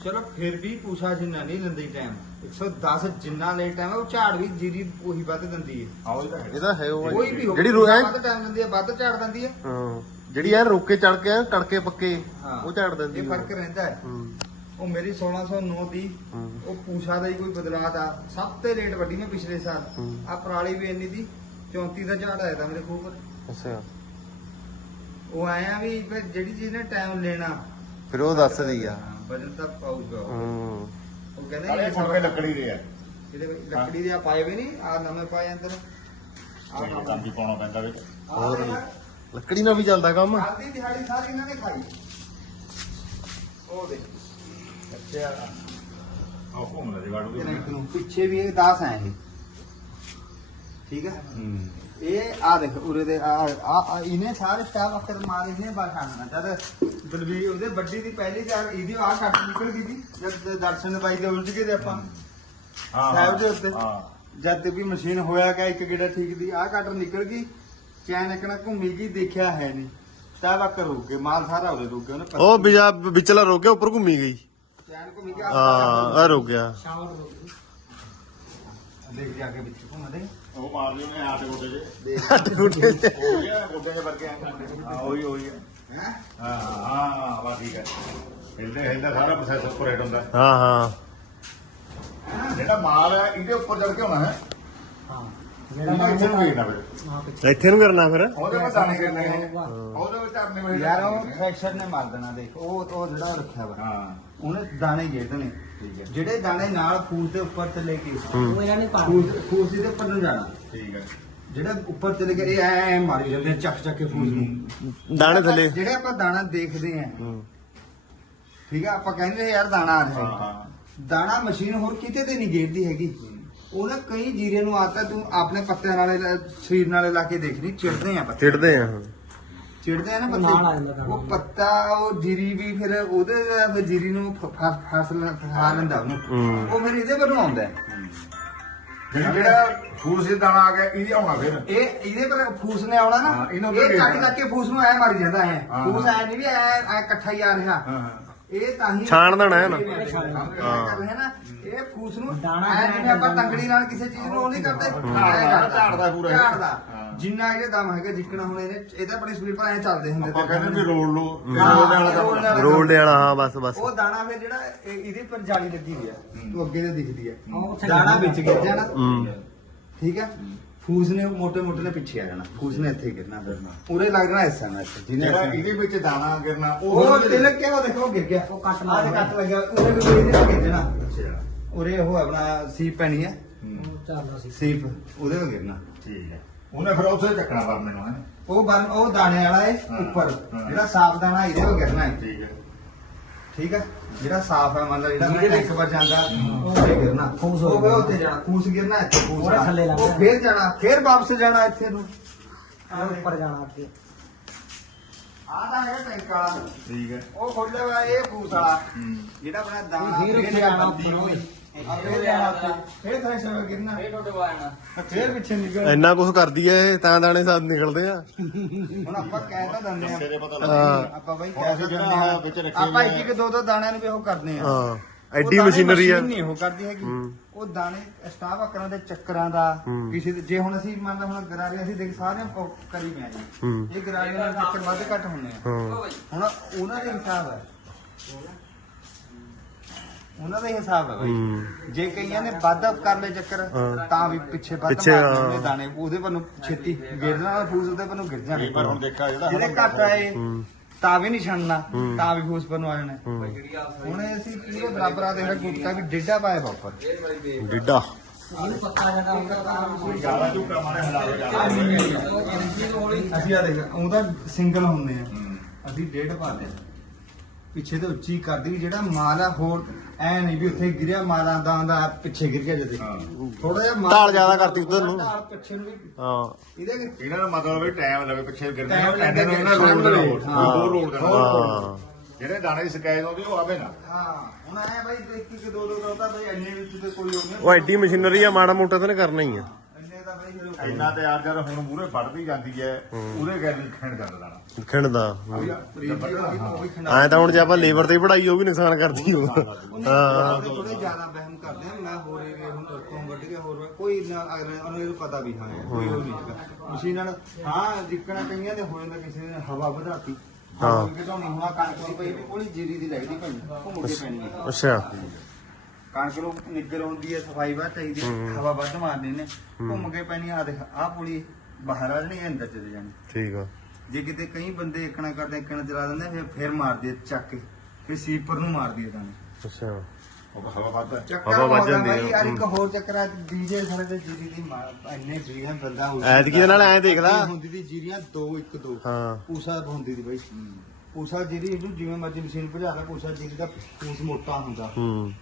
ਚਲੋ ਫਿਰ ਵੀ ਪੂਛਾ ਜਿੰਨਾ ਨਹੀਂ ਲੈਂਦੀ ਟਾਈਮ 110 ਜਿੰਨਾ ਲੈ ਟਾਈਮ ਉਹ ਝਾੜ ਵੀ ਜੀਰੀ ਉਹੀ ਵੱਧ ਦਿੰਦੀ ਹੈ। ਆਓ ਇਹ ਤਾਂ ਹੈ। ਇਹ ਤਾਂ ਹੈ ਉਹ ਕੋਈ ਵੀ ਹੋਵੇ ਜਿਹੜੀ ਰੂ ਐ ਵੱਧ ਟਾਈਮ ਦਿੰਦੀ ਹੈ ਵੱਧ ਝਾੜ ਦਿੰਦੀ ਹੈ ਹਾਂ। ਜਿਹੜੀ ਐ ਰੋਕ ਕੇ ਚੜ ਕੇ ਐਨ ਕੜਕੇ ਪੱਕੇ ਹਾਂ। ਉਹ ਝਾੜ ਦਿੰਦੀ ਇਹ ਫ਼ਰਕ ਰਹਿੰਦਾ ਹੈ। ਹੂੰ। ਉਹ ਮੇਰੀ 1609 ਦੀ ਹੂੰ। ਉਹ ਪੂਛਾ ਦਾ ਹੀ ਕੋਈ ਬਦਲਾਅ ਦਾ ਸਭ ਤੇ ਰੇਟ ਵੱਡੀ ਨੇ ਪਿਛਲੇ ਸਾਲ। ਹੂੰ। ਆ ਪਰਾਲੀ ਵੀ ਇੰਨੀ ਦੀ 34 ਦਾ ਝਾੜ ਆਇਆ ਤਾਂ ਮੇਰੇ ਖੂਹ ਪਰ। ਅੱਛਾ। ਉਹ ਆਇਆ ਵੀ ਫਿਰ ਜਿਹੜੀ ਚੀਜ਼ ਨੇ ਟਾਈਮ ਲੈਣਾ। ਫਿਰ ਉਹ ਦੱਸਦੀ ਆ। ਵਜਨ ਤਾਂ ਪਾਊਗਾ ਉਹ। ਹੂੰ। ਉਹ ਕਹਿੰਦੇ ਇਹ ਫੁੱਟ ਲੱਕੜੀ ਦੇ ਆ। ਜਿਹੜੇ ਲੱਕੜੀ ਦੇ ਆ ਪਾਏ ਵੀ ਨਹੀਂ ਆ ਨਵੇਂ ਪਾਏ ਅੰਦਰ। ਆ ਕੰਮ ਵੀ ਪਾਉਣਾ ਪੈਂਦਾ ਵਿੱਚ। ਹੋਰ ਲੱਕੜੀ ਨਾਲ ਵੀ ਚੱਲਦਾ ਕੰਮ। ਆਦੀ ਦਿਹਾੜੀ ਸਾਰੀ ਇਹਨਾਂ ਨੇ ਖਾਈ। ਉਹ ਦੇ ਅੱਛਾ। ਆਹ ਘੁੰਮਦਾ ਜਗਾੜੂ। ਨੂੰ ਪਿੱਛੇ ਵੀ ਇਹ 10 ਹੈ ਇਹ। ਠੀਕ ਹੈ? ਇਹ ਆ ਦੇਖ ਉਰੇ ਦੇ ਆ ਆ ਇਹਨੇ ਸਾਰੇ ਸਟਾਫ ਅਕਰ ਮਾਰੇ ਨੇ ਬਾਸ਼ਾਨਾ ਜਦ ਦਲਵੀ ਉਹਦੇ ਵੱਡੀ ਦੀ ਪਹਿਲੀ ਚਾਰ ਇਹਦੀ ਆ ਕੱਟ ਨਿਕਲ ਗਈ ਸੀ ਜਦ ਦਰਸ਼ਨ ਬਾਈ ਦੇ ਉਲਝ ਗਏ ਤੇ ਆਪਾਂ। ਹਾਂ ਸਾਹਿਬ ਦੇ ਉੱਤੇ। ਜਦ ਵੀ ਮਸ਼ੀਨ ਹੋਇਆ ਕਿ ਇੱਕ ਗੇੜਾ ਠੀਕ ਦੀ ਆ ਕੱਟ ਨਿਕਲ ਗਈ ਚੈਨ ਇਕਣਾ ਘੁੰਮੀ ਗਈ ਦੇਖਿਆ ਹੈ ਨਹੀਂ। ਸਟਾਫ ਅਕਰ ਹੋ ਗਏ ਮਾਲ ਸਾਰਾ ਉਹਦੇ ਰੁਕ ਗਿਆ ਉਹਨੇ ਉਹ ਬਿਜਾ ਵਿਚਲਾ ਰੋਕ ਗਿਆ ਉੱਪਰ ਘੁੰਮੀ ਗਈ। ਚੈਨ ਘੁੰਮੀ ਗਿਆ ਹਾਂ ਆ ਰੁਕ ਗਿਆ। ਸ਼ਾਮ ਨੂੰ ਰੋਟੀ। ਦੇਖ ਜਾ ਕੇ ਵਿੱਚ ਘੁੰਮਦੇ। ਉਹ ਮਾਰ ਲਿਓ ਨੇ ਆਟ ਗੋਡੇ ਜੇ ਦੇਖ ਟੁੱਟੇ ਤੇ। ਹੋ ਗਿਆ ਗੋਡੇ ਦੇ ਵਰਗੇ ਹਾਂ ਉਹੀ ਉਹੀ। ਹੈ? ਹੈ ਹਾਂ ਹਾਂ ਵਾ ਠੀਕ ਹੈ। ਹਿਲਦੇ ਹਿਲਦਾ ਸਾਰਾ ਪ੍ਰੋਸੈਸ ਉੱਪਰ ਹੈਡ ਹੁੰਦਾ। ਹਾਂ ਹਾਂ। ਜਿਹੜਾ ਮਾਲ ਹੈ ਇਹਦੇ ਉੱਪਰ ਚੜ ਕੇ ਹੋਣਾ ਹੈ। ਇੱਥੇ ਨੂੰ ਵੇਖਣਾ ਫਿਰ। ਹਾਂ ਪਿੱਛੇ। ਇੱਥੇ ਨੂੰ ਕਰਨਾ ਫਿਰ? ਉਹਦੇ ਵਿੱਚ ਦਾਣੇ ਕਰਨੇ ਹੈ। ਉਹਦੇ ਵਿੱਚ ਧਰਨੇ ਵੇ ਯਾਰ ਉਹ ਫ੍ਰੈਕਚਰ ਨੇ ਮਾਰ ਦੇਣਾ ਦੇਖ। ਉਹ ਉਹ ਜਿਹੜਾ ਰੱਖਿਆ ਵਾ। ਹਾਂ। ਉਹਨੇ ਦਾਣੇ ਗੇੜ ਦੇਣੇ ਠੀਕ ਹੈ। ਜਿਹੜੇ ਦਾਣੇ ਨਾਲ ਫੂਸ ਦੇ ਉੱਪਰ ਤੇ ਲੈ ਕੇ ਉਹ ਇਹਨਾਂ ਨੇ ਪਾ ਫੂਸ ਫੂਸ ਦੇ ਉੱਪਰ ਨੂੰ ਜਾਣਾ। ਠੀਕ ਹੈ। ਜਿਹੜਾ ਉੱਪਰ ਚਲੇ ਗਏ ਇਹ ਐ ਐ ਮਾਰੀ ਜਾਂਦੇ ਆ ਚੱਕ ਚੱਕ ਕੇ ਫੂਸ ਨੂੰ। ਦਾਣੇ ਥੱਲੇ। ਜਿਹੜੇ ਆਪਾਂ ਦਾਣਾ ਦੇਖਦੇ ਆ। ਠੀਕ ਆ ਆਪਾਂ ਕਹਿੰਦੇ ਯਾਰ ਦਾਣਾ ਆ ਹੈ। ਦਾਣਾ ਮਸ਼ੀਨ ਹੋਰ ਕਿਤੇ ਤੇ ਨਹੀਂ ਗੇੜਦੀ ਹੈਗੀ। ਉਹਨਾਂ ਕਈ ਜੀਰੇ ਨੂੰ ਆਤਾ ਤੂੰ ਆਪਣੇ ਪੱਤਿਆਂ ਨਾਲੇ ਸਰੀਰ ਨਾਲੇ ਲਾ ਕੇ ਦੇਖਣੀ ਚਿੜਦੇ ਆ ਪੱਤੇ। ਚਿੜਦੇ ਆ ਹਾਂ। ਚਿੜਦੇ ਆ ਨਾ ਨਾਲ ਆ ਜਾਂਦਾ ਪੱਤੇ ਦਾਣਾ। ਉਹ ਪੱਤਾ ਉਹ ਜੀਰੀ ਵੀ ਫਿਰ ਉਹਦੇ ਫਿਰ ਜੀਰੀ ਨੂੰ ਫ- ਫ- ਫਸਲ ਫਸਾ ਲੈਂਦਾ ਉਹਨੂੰ। ਉਹ ਫਿਰ ਇਹਦੇ ਵੱਲੋਂ ਆਉਂਦਾ ਹੈ। ਜਿਹੜਾ ਜਿਹੜਾ ਫੂਸ ਦੇ ਦਾਣਾ ਆ ਗਿਆ ਇਹਦੇ ਆਉਣਾ ਫਿਰ ਇਹ ਇਹਦੇ ਪਰ ਫੂਸ ਨੇ ਆਉਣਾ ਨਾ ਹਾਂ, ਇਹਨੂੰ ਇਹ ਕੱਟ। ਕੱਟ ਕੇ ਫੂਸ ਨੂੰ ਐ ਮਾਰੀ ਜਾਂਦਾ ਹੈ ਹਾਂ, ਫੂਸ। ਐ ਨਹੀਂ ਵੀ ਐ ਐ ਇਕੱਠਾ ਹੀ ਆ ਰਿਹਾ ਹਾਂ ਇਹ ਤਾਂ ਹੀ ਛਾਣ ਦੇਣਾ ਹੈ ਨਾ। ਹਾਂ ਨਾ ਇਹ ਫੂਸ ਨੂੰ ਦਾਣਾ ਐ ਜਿਵੇਂ ਆਪਾਂ ਤੰਗੜੀ ਨਾਲ ਕਿਸੇ ਚੀਜ਼ ਨੂੰ ਉਹ ਨਹੀਂ ਕਰਦੇ ਝਾੜਦਾ, ਐਂ ਕਰਦਾ। ਝਾੜਦਾ ਪੂਰਾ ਇਹ। ਝਾੜਦਾ। ਜਿੰਨਾ ਇਹਦੇ ਦਮ ਹੈਗਾ ਜਿੱਕਣਾ ਹੁਣ ਇਹਨੇ ਇਹ ਤਾਂ ਆਪਣੀ ਸਪੀਡ ਪਰ ਐ ਚੱਲਦੇ ਹੁੰਦੇ ਆਪਾਂ ਤੇ ਕਹਿੰਦੇ ਵੀ ਰੋਲ ਲੋ ਰੋਲ ਵਾਲਾ ਕੰਮ ਵਾਲਾ। ਰੋਲ ਦੇ ਵਾਲਾ ਹਾਂ ਬਸ ਬਸ। ਉਹ ਦਾਣਾ ਫਿਰ ਜਿਹੜਾ ਇਹ- ਇਹਦੇ ਪਰ ਜਾਲੀ ਲੱਗੀ ਹੋਈ ਆ ਤੂੰ ਅੱਗੇ ਤੇ ਦਿਖਦੀ ਉੱਥੇ ਦਾਣਾ। ਵਿੱਚ ਗਿਰ ਜਾਣਾ। ਹੂੰ। ਠੀਕ ਹੈ ਫੂਸ ਨੇ ਮੋਟੇ ਮੋਟੇ ਨੇ ਪਿੱਛੇ ਆ ਜਾਣਾ। ਫੂਸ ਨੇ ਇੱਥੇ ਗਿਰਨਾ। ਫਿਰ ਉਰੇ ਲੱਗ ਜਾਣਾ ਹਿੱਸਾ ਨਾਲ ਇੱਥੇ, ਜਿਹਨੇ ਜਿਹੜਾ ਹਿੱਸਾ- ਇਹਦੇ ਵਿੱਚ ਦਾਣਾ ਗਿਰਨਾ ਉਹ ਤਿਲਕ ਕੇ ਉਹ ਦੇਖੋ ਗਿਰ ਗਿਆ। ਉਹ ਕੱਟ ਮਾਰਨਾ। ਕੱਟ ਲੱਗਿਆ ਉਰੇ ਵੀ ਉਹਦੇ ਨਾਲ ਗਿਰ ਜਾਣਾ। ਅੱਛਾ। ਉਰੇ ਉਹ ਆਪਣਾ ਸੀਪ ਪੈਣੀ ਹੈ ਹੂੰ, ਉਹ ਚੱਲਦਾ ਸੀ। ਸੀਪ ਉਹਦੇ ਵਿੱਚ ਗਿਰਨਾ। ਠੀਕ ਹੈ ਉਹਨੇ ਫਿਰ ਉੱਥੇ ਚੱਕਣਾ ਪਰ ਮੈਨੂੰ ਹੈ। ਉਹ ਬਨ ਉਹ ਦਾਣੇ ਵਾਲਾ ਹੈ ਹਾਂ, ਉੱਪਰ। ਹਾਂ। ਜਿਹੜਾ ਸਾਫ਼ ਦਾਣਾ ਇਹਦੇ ਵਿੱਚ ਗਿਰਨਾ ਹੈ ਠੀਕ ਹੈ। ਠੀਕ ਹੈ? ਜਿਹੜਾ ਸਾਫ਼ ਹੈ ਮੰਨ ਲਓ ਜਿਹੜਾ ਮੇਰੇ ਇੱਕ ਵਾਰ ਜਾਂਦਾ ਉਹ ਤੇ ਗਿਰਨਾ। ਫੂਸ ਹੋ ਉਹ ਫਿਰ ਜਾਣਾ। ਫੂਸ ਗਿਰਨਾ ਇੱਥੇ ਫੂਸ ਉਹਦੇ ਥੱਲੇ ਜਾਣਾ। ਲੱਗ ਉਹ ਫੇਰ ਜਾਣਾ ਫੇਰ ਵਾਪਸ ਜਾਣਾ ਇੱਥੇ ਨੂੰ। ਉੱਪਰ ਜਾਣਾ ਅੱਗੇ। ਆਹ ਤਾਂ ਹੈਗਾ ਟੈਂਕ ਵਾਲਾ। ਠੀਕ ਹੈ। ਉਹ ਖੋਲਿਆ ਹੋਇਆ ਇਹ ਫੂਸ ਵਾਲਾ। ਹੂੰ। ਜਿਹੜਾ ਆਪਣਾ ਦਾਣਾ ਫੇਰ ਜਾਣਾ ਬੰਦੀ ਹੋਈ ਫੇਰ ਜਾਣਾ ਉੱਤੇ ਫੇਰ ਥ੍ਰੈਸ਼ਰ ਵਿੱਚ ਗਿਰਨਾ ਫੇਰ ਪਿੱਛੇ ਨਿਕਲ ਇੰਨਾ ਕੁਝ ਕਰਦੀ ਐ ਇਹ, ਤਾਂ ਦਾਣੇ ਸਾਥ ਨਿਕਲਦੇ ਆ। ਹੁਣ ਆਪਾਂ ਕਹਿ ਤਾਂ ਦਿੰਦੇ ਆ। ਤੇਰੇ ਪਤਾ ਹਾਂ। ਆਪਾਂ ਬਾਈ ਕਹਿ ਤਾਂ ਦਿੰਦੇ ਵਿੱਚ ਆ ਰੱਖੇ ਆਪਾਂ ਇੱਕ ਇੱਕ ਦੋ ਦੋ ਦਾਣਿਆਂ ਨੂੰ ਵੀ ਉਹ ਕਰਦੇ ਆ। ਹਾਂ ਐਡੀ ਮਸ਼ੀਨਰੀ ਆ। ਨਹੀਂ ਉਹ ਕਰਦੀ ਹੈਗੀ। ਉਹ ਦਾਣੇ ਸਟਾਫ ਆਕਰਾਂ ਦੇ ਚੱਕਰਾਂ ਦਾ। ਕਿਸੇ ਜੇ ਹੁਣ ਅਸੀਂ ਮੰਨ ਲਾ ਹੁਣ ਗਰਾਰੇ ਅਸੀਂ ਦੇਖ ਸਾਰੇ ਕਰੀ ਆ ਜੀ। ਇਹ ਗਰਾਰੇ ਦੇ ਚੱਕਰ ਵੱਧ ਘੱਟ ਹੁੰਦੇ ਆ। ਹਾਂ। ਹੁਣ ਉਹਨਾਂ ਦੇ ਹਿਸਾਬ ਹੈ ਉਹਨਾਂ ਦਾ ਹੀ ਹਿਸਾਬ ਹੈ ਬਾਈ। ਹੂੰ। ਜੇ ਕਈਆਂ ਨੇ ਵੱਧ ਕਰ ਲਏ ਚੱਕਰ ਹਾਂ। ਤਾਂ ਵੀ ਪਿੱਛੇ ਵੱਧ ਪਿੱਛੇ, ਹਾਂ। ਨੇ ਦਾਣੇ। ਉਹਦੇ ਪਰ ਨੂੰ ਛੇਤੀ ਗਿਰ ਜਾਣਾ ਫੂਸ ਉਹਦੇ ਪਰ ਨੂੰ ਗਿਰ ਜਾਣੇ। ਪਰ ਹੁਣ ਦੇਖਾ ਜਿਹੜਾ ਜਿਹਦੇ ਘੱਟ ਆਏ ਹੂੰ। ਤਾਂ ਵੀ ਨਹੀਂ ਛੱਡਣਾ। ਤਾਂ ਵੀ ਫੂਸ ਪਰ ਨੂੰ ਆ ਜਾਣਾ। ਹੂੰ। ਹੁਣ ਅਸੀਂ ਪੂਰੇ ਬਰਾਬਰ ਆ ਦੇਖ ਗੁੱਟਾ ਵੀ ਡੇਢਾ ਪਾਇਆ ਵਾ ਉੱਪਰ। ਡਿੱਡਾ। ਮਾਰੇ ਅਸੀਂ ਆ ਦੇਖ ਉਹਦਾ ਸਿੰਗਲ ਹੁੰਦੇ ਆ। ਅਸੀਂ ਡੇਢ ਪਾਦੇ ਪਿੱਛੇ ਤੇ ਉੱਚੀ ਕਰਦੀ ਵੀ ਜਿਹੜਾ ਮਾਲ ਆ ਹੋਰ ਐ ਨਹੀਂ ਵੀ ਉੱਥੇ ਗਿਰਿਆ ਮਾਲ ਆਂਦਾ ਆਂਦਾ ਪਿੱਛੇ ਗਿਰ ਗਿਆ ਜਦੇ। ਹਾਂ। ਥੋੜਾ ਜਿਹਾ ਢਾਲ ਜ਼ਿਆਦਾ ਕਰਤੀ ਉੱਧਰ ਨੂੰ। ਢਾਲ ਪਿੱਛੇ ਨੂੰ ਵੀ। ਹਾਂ। ਇਹਦੇ ਕਰਕੇ ਇਹਨਾਂ ਦਾ ਮਤਲਬ ਵੀ ਟਾਈਮ ਲਵੇ ਪਿੱਛੇ ਗਿਰਨੇ Time ਨੂੰ ਐਨੇ ਨੂੰ। ਲੱਗੇ, ਇਹਨਾਂ ਰੋਡ ਹਾਂ। ਦੇਣਾ ਹਾਂ। ਜਿਹੜੇ ਦਾਣੇ ਦੀ ਸ਼ਿਕਾਇਤ ਆਉਂਦੀ ਉਹ ਆਵੇ ਨਾ। ਹਾਂ ਹੁਣ ਆਇਆ ਬਾਈ ਇੱਕ ਇੱਕ ਦੋ ਦੋ ਕਰਦਾ ਬਾਈ ਇੰਨੇ ਵਿੱਚ ਤੇ ਕੋਈ ਹੋ ਨਹੀਂ। ਉਹ ਐਡੀ ਮਸ਼ੀਨਰੀ ਆ ਮਾੜਾ ਮੋਟਾ ਤਾਂ ਇਹਨੇ ਕਰਨਾ ਹੀ ਆ। ਇੰਨੇ ਤੇ ਆ ਜਦ ਹੁਣ ਮੂਰੇ ਫੜਦੀ ਜਾਂਦੀ ਹੈ ਉਹਦੇ ਗੈਰ ਖੈਣ ਜਾਂਦਾ ਦਾਣਾ ਖਿੰਡਦਾ। ਖੰਡਾ ਐ ਤਾਂ ਹੁਣ ਜੇ ਆਪਾਂ ਲੇਬਰ ਤੇ ਪੜਾਈ ਉਹ ਵੀ ਨੁਕਸਾਨ ਕਰਦੀ ਹੋ। ਹਾਂ ਥੋੜੇ ਜ਼ਿਆਦਾ ਵਹਿਮ ਕਰਦੇ ਆ ਮੈਂ ਹੋਰ ਇਹ ਹੁਣ ਤੋਂ ਵੱਢ ਕੇ ਹੋਰ ਕੋਈ ਨਾ ਉਹਨੂੰ ਇਹ ਪਤਾ ਵੀ ਹਾਂ ਕੋਈ ਉਹ ਨਹੀਂ ਮਸ਼ੀਨਾਂ ਨਾਲ ਹਾਂ ਜਿੱਕਣਾ ਕਈਆਂ ਦੇ ਹੋ ਜਾਂਦਾ ਕਿਸੇ ਨੇ ਹਵਾ ਵਧਾਤੀ। ਹਾਂ। ਕਿਦੋਂ ਨਹੀਂ ਹੋਣਾ ਕਣਕ ਦੀ ਪਈ ਵੀ ਕੋਲੀ ਜੀਰੀ ਦੀ ਲੱਗਦੀ ਭਾਈ ਘੁੰਮ ਕੇ ਪੈਣੀ ਹੈ ਅੱਛਾ। ਕਣਕ ਨੂੰ ਨਿੱਗਰ ਹੁੰਦੀ ਹੈ ਸਫ਼ਾਈ ਬਾਤ ਚਾਹੀਦੀ ਹੈ, ਹਵਾ ਵੱਧ ਮਾਰਨੀ ਨੇ। ਘੁੰਮ ਕੇ ਪੈਣੀ ਆ ਦੇਖ ਆਹ ਪੁਲੀ ਬਾਹਰ ਆ ਜਾਣੀ ਅੰਦਰ ਚਲੇ ਜਾਣੀ। ਠੀਕ ਆ। ਜੇ ਕਿਤੇ ਕਈ ਬੰਦੇ ਇੱਕਣਾ ਕਰਦੇ ਇੱਕਣਾ ਚਲਾ ਦਿੰਦੇ ਫਿਰ ਫਿਰ ਮਾਰਦੇ ਆ ਚੱਕ ਕੇ। ਫਿਰ ਸੀਪਰ ਨੂੰ ਮਾਰਦੀ ਹੈ ਤਾਂ ਅੱਛਾ। ਹਵਾ ਚੱਕਰ ਹਵਾ ਜਾਂਦੀ ਆ, ਯਾਰ ਇੱਕ ਹੋਰ ਚੱਕਰ ਆ ਡੀਜੇ ਸਾਰੇ ਦੇ ਜੀਰੀ ਦੀ ਮਾਰ ਇੰਨੇ ਜੀਰੀਆਂ ਬੰਦਾ ਹੋ ਐਤਕੀ ਦੇ ਨਾਲ ਐਂ ਦੇਖ ਲਾ। ਹੁੰਦੀ ਦੀ ਜੀਰੀਆਂ 2 1 2 ਹਾਂ। ਪੂਸਾ ਹੁੰਦੀ ਦੀ ਬਾਈ। ਪੂਸਾ ਜੀਰੀ ਇਹਨੂੰ ਜਿਵੇਂ ਮਰਜ਼ੀ ਮਸ਼ੀਨ ਭਜਾ ਲੈ ਪੂਸਾ ਜੀਰੀ ਦਾ ਪੂਸ ਮੋਟਾ ਹੁੰਦਾ। ਹੂੰ।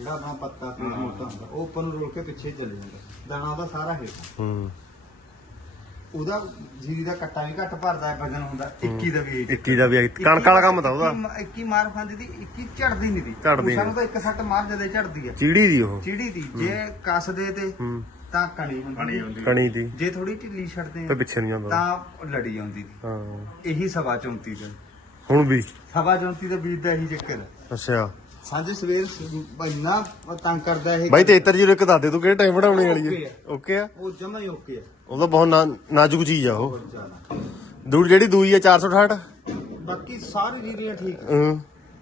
ਜਿਹੜਾ ਆਪਣਾ ਪੱਤਾ ਪੂਸ ਮੋਟਾ ਹੁੰਦਾ ਉਹ ਉੱਪਰ ਨੂੰ ਰੋਲ ਕੇ ਪਿੱਛੇ ਚਲੇ ਜਾਂਦਾ। ਦਾਣਾ ਉਹਦਾ ਸਾਰਾ ਹੇਠ। ਹੂੰ। ਉਹਦਾ ਜੀਰੀ ਦਾ ਕੱਟਾ ਵੀ ਘੱਟ ਭਰਦਾ ਹੈ ਵਜਨ ਹੁੰਦਾ 21 ਦਾ ਵੀ 21 ਦਾ ਵੀ ਕਣਕ ਵਾਲਾ ਕੰਮ ਤਾਂ ਉਹਦਾ। 21 ਮਾਰ ਖਾਂਦੀ ਦੀ 21 ਝੜਦੀ ਨਹੀਂ ਦੀ। ਝੜਦੀ ਸਾਨੂੰ ਤਾਂ ਇੱਕ ਸੱਟ ਮਾਰ ਜਦੇ ਝੜਦੀ ਹੈ ਚੀੜੀ ਦੀ ਉਹ। ਚਿੜੀ ਦੀ। ਜੇ ਕੱਸਦੇ ਤੇ ਹੂੰ। ਤਾਂ ਕਣੀ ਹੁੰਦੀ। ਬਣੀ ਸੀ। ਹੁੰਦੀ। ਕਣੀ ਦੀ। ਜੇ ਥੋੜੀ ਢਿੱਲੀ ਛੱਡਦੇ ਤੇ ਪਿੱਛੇ ਨਹੀਂ ਜਾਂਦਾ ਤਾਂ ਲੜੀ ਆਉਂਦੀ। ਹਾਂ। ਇਹੀ ਸਵਾ 34 ਦਾ। ਹੁਣ ਵੀ। ਸਵਾ 34 ਦਾ ਬੀਜ ਦਾ ਇਹੀ ਚੱਕਰ। ਹੈ। ਅੱਛਾ। ਸਾਂਝੇ ਸਵੇਰ ਇੰਨਾ ਤੰਗ ਕਰਦਾ ਇਹ ਬਾਈ 7301 ਦੱਸ ਦੇ ਤੂੰ ਕਿਹੜੇ ਟਾਈਮ ਬਣਾਉਣੇ ਵਾਲੀ ਹੈ। ਓਕੇ ਆ। ਉਹ ਜਮਾ ਹੀ ਓਕੇ ਆ। ਉਹ ਤਾਂ ਬਹੁਤ ਨਾ- ਨਾਜ਼ੁਕ ਚੀਜ਼ ਆ ਉਹ। ਬਹੁਤ ਜ਼ਿਆਦਾ। ਦੂਰ ਜਿਹੜੀ ਦੂਈ ਆ 468 ਬਾਕੀ ਸਾਰੀ ਰੀਰੀਆਂ ਠੀਕ ਹਾਂ।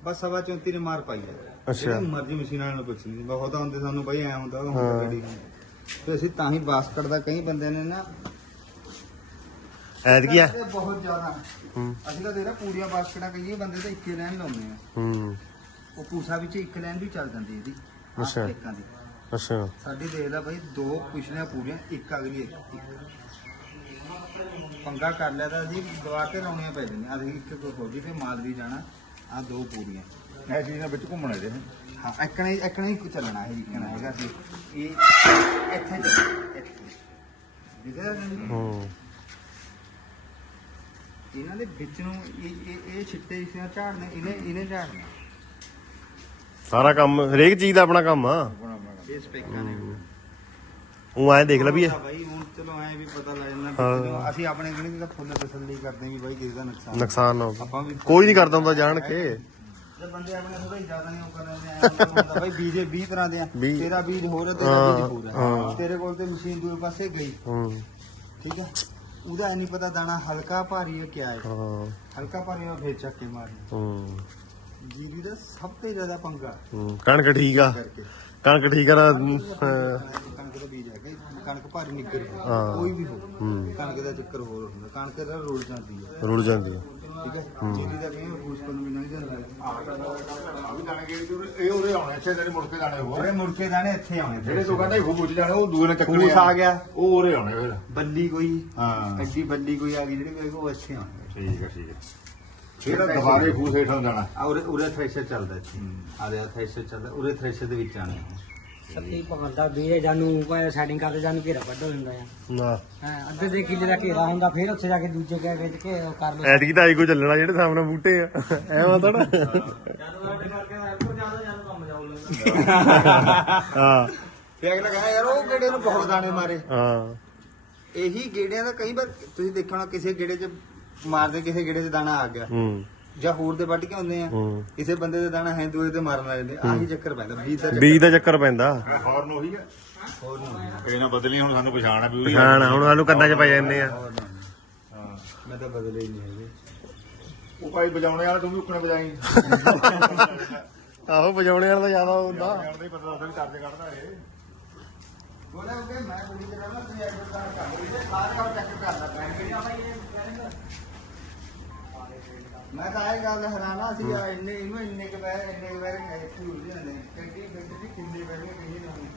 ਬਸ ਸਵਾ 34 ਨੇ ਮਾਰ ਪਾਈ ਹੈ ਅੱਛਾ। ਮਰਜ਼ੀ ਮਸ਼ੀਨਾਂ ਨਾਲ ਕੁਛ ਨਹੀਂ ਬਹੁਤ ਆਉਂਦੇ ਸਾਨੂੰ ਬਾਈ ਐ ਹੁੰਦਾ ਉਹ ਹਾਂ। ਗੱਡੀ ਤੇ ਅਸੀਂ ਤਾਂ ਹੀ ਬਾਸਕਟ ਦਾ ਕਈ ਬੰਦੇ ਨੇ ਨਾ ਐਤਕੀ ਆ। ਕਰਦੇ ਬਹੁਤ ਜ਼ਿਆਦਾ। ਹੂੰ। ਅਸੀਂ ਤਾਂ ਦੇਰਾ ਪੂਰੀਆਂ ਬਾਸਕਟਾਂ ਕਈਏ ਬੰਦੇ ਤਾਂ ਇੱਕੇ ਲੈਣ ਲਾਉਂਦੇ ਆ। ਹੂੰ। ਉਹ ਪੂਸਾ ਵਿੱਚ ਇੱਕ ਲਾਈਨ ਵੀ ਚੱਲ ਜਾਂਦੀ ਇਹਦੀ ਆਹ ਅੱਛਾ। ਟੇਕਾਂ ਦੀ। ਅੱਛਾ। ਸਾਡੀ ਦੇਖ ਲੈ ਬਾਈ ਦੋ ਪਿਛਲੀਆਂ ਪੂਰੀਆਂ ਇੱਕ ਅਗਲੀ ਇੱਕ। ਪੰਗਾ ਕਰ ਲਿਆ ਤਾਂ ਅਸੀਂ ਦਵਾ ਕੇ ਲਾਉਣੀਆਂ ਪੈ ਜਾਂਦੀਆਂ। ਅਸੀਂ ਇੱਕ ਕੋ ਫੌਜੀ ਤੇ ਮਾਲ ਵੀ ਜਾਣਾ ਆ ਦੋ ਪੂਰੀਆਂ। ਇਹ ਚੀਜ਼ ਦੇ ਵਿੱਚ ਘੁੰਮਣੇ ਦੇ ਹਾਂ ਇੱਕਣਾ ਹੀ ਇੱਕਣਾ ਹੀ ਚੱਲਣਾ ਹੈ ਇੱਕਣਾ ਹੈਗਾ ਸੀ। ਇਹ ਇੱਥੇ ਚੱਲਣਾ ਇੱਥੇ। ਜਿਹਦੇ ਹੂੰ। ਇਹਨਾਂ ਦੇ ਵਿੱਚ ਨੂੰ ਇਹ ਇਹ ਇਹ ਛਿੱਟੇ ਇਸ ਨਾਲ ਝਾੜਨੇ ਇਹਨੇ ਇਹਨੇ ਝਾੜਨਾ। ਸਾਰਾ ਕੰਮ ਹਰੇਕ ਚੀਜ਼ ਦਾ ਆਪਣਾ ਕੰਮ ਆ। ਇਹ ਸਪੈਕਾਂ ਨੇ। ਉਹ ਐਂ ਦੇਖ ਲੈ ਵੀ ਇਹ- ਹਾਂ ਬਾਈ ਹੁਣ ਚਲੋ ਐ ਵੀ ਪਤਾ ਲੱਗ ਜਾਂਦਾ ਹਾਂ। ਵੀ ਜਦੋਂ ਅਸੀਂ ਆਪਣੇ ਗਣੀ ਦਾ ਫੁੱਲ ਤਸੱਲੀ ਕਰਦੇ ਹਾਂ ਵੀ ਬਾਈ ਕਿਸੇ ਦਾ ਨੁਕਸਾਨ ਨੁਕਸਾਨ ਨਾ ਹੋਵੇ। ਕੋਈ ਨਹੀਂ ਕਰਦਾ ਹੁੰਦਾ ਜਾਣ ਕੇ। ਜੇ ਬੰਦੇ ਆਪਣੇ ਥੋੜਾ ਜ਼ਿਆਦਾ ਨਹੀਂ ਉਹ ਕਰ ਲੈਂਦੇ ਐ ਬਾਈ ਬੀਜ 20 ਤਰ੍ਹਾਂ ਦੇ ਆ। ਤੇਰਾ ਬੀਜ ਹੋਰ ਤੇਰਾ ਬੀਜ। ਹੈ ਤੇਰੇ ਕੋਲ ਤੇ ਮਸ਼ੀਨ ਦੂਏ ਪਾਸੇ ਗਈ। ਠੀਕ ਹੈ ਉਹਦਾ ਨਹੀਂ ਪਤਾ ਦਾਣਾ ਹਲਕਾ ਭਾਰੀ ਹੈ ਕਿਆ ਹੈ ਹਾਂ। ਹਲਕਾ ਭਾਰੀ ਹੈ ਫੇਰ ਚੱਕ ਕੇ ਮਾਰੀ ਹੂੰ। ਜੀਰੀ ਦਾ ਸਭ ਤੋਂ ਜ਼ਿਆਦਾ ਪੰਗਾ। ਹੂੰ ਕਣਕ ਠੀਕ ਆ। ਕਰਕੇ। ਕਣਕ ਠੀਕ ਆ ਨਾ ਹਾਂ, ਕਣਕ ਦਾ ਬੀਜ ਹੈਗਾ ਕਣਕ ਭਾਰੀ ਨਿਕਲ ਹਾਂ। ਕੋਈ ਵੀ ਹੋ ਹੂੰ। ਕਣਕ ਦਾ ਚੱਕਰ ਹੋਰ ਹੁੰਦਾ। ਕਣਕ ਦਾ ਰੋਲ ਜਾਂਦੀ ਹੈ ਰੁੜ ਜਾਂਦੀ ਆ। ਠੀਕ ਹੈ। ਜੀਰੀ ਦਾ ਕਈ ਵਾਰ ਪੁਸ਼ਪਨ ਨੂੰ ਵੀ ਨਹੀਂ ਜਾਂਦਾ। ਆ ਵੀ ਦਾਣੇ ਤੇ ਇਹ ਉਹਦੇ ਆਉਣੇ ਅੱਛੇ ਜਿਹੜੇ ਮੁੜ ਕੇ ਦਾਣੇ ਹੋ ਉਹਦੇ ਮੁੜ ਕੇ ਦਾਣੇ ਇੱਥੇ ਆਉਣੇ ਜਿਹੜੇ ਤੋਂ ਕਹਿੰਦੇ ਖੂਬ ਉੱਚ ਜਾਣੇ ਉਹ ਦੂਏ ਨੇ ਚੱਕਣੇ ਖੂਸ ਆ ਗਿਆ। ਉਹ ਉਹਦੇ ਆਉਣੇ ਫਿਰ। ਬੱਲੀ ਕੋਈ ਹਾਂ। ਐਡੀ ਬੱਲੀ ਕੋਈ ਆ ਗਈ ਜਿਹੜੀ ਮੇਰੇ ਕੋਲ ਇੱਥੇ ਆਉਣੀ ਠੀਕ ਹੈ ਠੀਕ ਹੈ ਫਿਰ ਦੁਬਾਰੇ ਖੂਸ ਹੇਠਾਂ ਜਾਣਾ। ਆ ਉਰੇ ਉਰੇ ਥ੍ਰੈਸ਼ਰ ਚੱਲਦਾ ਇੱਥੇ। ਆ ਰਿਹਾ ਥ੍ਰੈਸ਼ਰ ਚੱਲਦਾ। ਉਰੇ ਥ੍ਰੈਸ਼ਰ ਦੇ ਵਿੱਚ ਆਣੇ ਸੱਤੀ ਪਾਉਂਦਾ ਵੀਰੇ ਜਾਨੂੰ ਕੋਈ ਸੈਟਿੰਗ ਕਰਦੇ ਜਾਨੂੰ ਘੇਰਾ ਵੱਢ ਹੋ ਜਾਂਦਾ ਆ। ਨਾ। ਹਾਂ ਅੱਧੇ ਦੇ ਕਿੱਲੇ ਦਾ ਘੇਰਾ ਹੁੰਦਾ ਫਿਰ ਉੱਥੇ ਜਾ ਕੇ ਦੂਜੇ ਕਹਿ ਵਿੱਚ ਕੇ ਉਹ ਕਰ ਲਓ। ਐਤਕੀ ਤਾਂ ਆਈ ਕੋ ਚੱਲਣਾ ਜਿਹੜੇ ਸਾਹਮਣੇ ਬੂਟੇ ਆ। ਐ ਮਾਤਾ ਨਾ। ਹਾਂ। ਫੇਰ ਅਗਲਾ ਕਹਿੰਦਾ ਯਾਰ ਉਹ ਗੇੜੇ ਨੂੰ ਬਹੁਤ ਦਾਣੇ ਮਾਰੇ। ਹਾਂ। ਇਹੀ ਗੇੜਿਆਂ ਦਾ ਕਈ ਵਾਰ ਤੁਸੀਂ ਦੇਖਣਾ ਕਿਸੇ ਗੇੜੇ 'ਚ ਮਾਰਦੇ ਕਿਸੇ ਗੇੜੇ 'ਚ ਦਾਣਾ ਆ ਗਿਆ। ਹੂੰ। ਜਾਂ ਹੋਰ ਦੇ ਵੱਢ ਕੇ ਆਉਂਦੇ ਆ। ਹੂੰ। ਕਿਸੇ ਬੰਦੇ ਦੇ ਦਾਣਾ ਹੈ ਦੂਏ ਤੇ ਮਾਰਨ ਲੱਗ ਜਾਂਦੇ। ਆਹੀ ਚੱਕਰ ਪੈਂਦਾ ਬੀਜ ਦਾ ਚੱਕਰ ਬੀਜ ਦਾ ਚੱਕਰ ਪੈਂਦਾ। ਹੌਰਨ ਉਹੀ ਹੈ ਹੋਰ ਨਾ ਇਹ ਨਾ ਬਦਲੀ ਹੁਣ ਸਾਨੂੰ ਪਛਾਣ ਆ ਵੀ ਉਹੀ ਪਛਾਣ ਆ, ਹੁਣ ਸਾਨੂੰ ਕੰਨਾਂ 'ਚ ਪੈ ਜਾਂਦੇ ਆ। ਹੋਰ ਨਾ ਮੈਂ ਤਾਂ ਬਦਲੇ ਹੀ ਨਹੀਂ ਹੈਗੇ। ਉਹ ਭਾਈ ਵਜਾਉਣੇ ਵਾਲਾ ਤੂੰ ਵੀ ਉੱਕਣੇ ਵਜਾਈ। ਆਹੋ ਵਜਾਉਣੇ ਵਾਲਾ ਤਾਂ ਜ਼ਿਆਦਾ ਹੁੰਦਾ। ਵਜਾਉਣ ਦਾ ਹੀ ਪਤਾ ਵੀ ਕੱਢਦਾ ਇਹ। ਬੋਲੇ ਕਿ ਮੈਂ ਪੂਰੀ ਤਰ੍ਹਾਂ ਨਾ ਤੁਸੀਂ ਐਡਵਰਟ ਕਰ ਰਹੀ ਹੈ ਸਾਰੇ ਕੰਮ ਚੈੱਕ ਕਰਨਾ ਪੈਣਗੇ ਮੈਂ ਤਾਂ ਇਹ ਗੱਲ ਹੈਰਾਨਾ ਸੀ ਆ ਇੰਨੇ ਇਹਨੂੰ ਇੰਨੇ ਕੁ ਵਾਰ ਇੰਨੇ ਕੁ ਵਾਰ ਇੱਥੇ ਉਲਝ ਜਾਂਦੇ ਨੇ। ਕਿੰਨੀ ਕਿੰਨੀ ਕਿੰਨੀ ਵਾਰ ਕਿੰਨੀ ਨਹੀਂ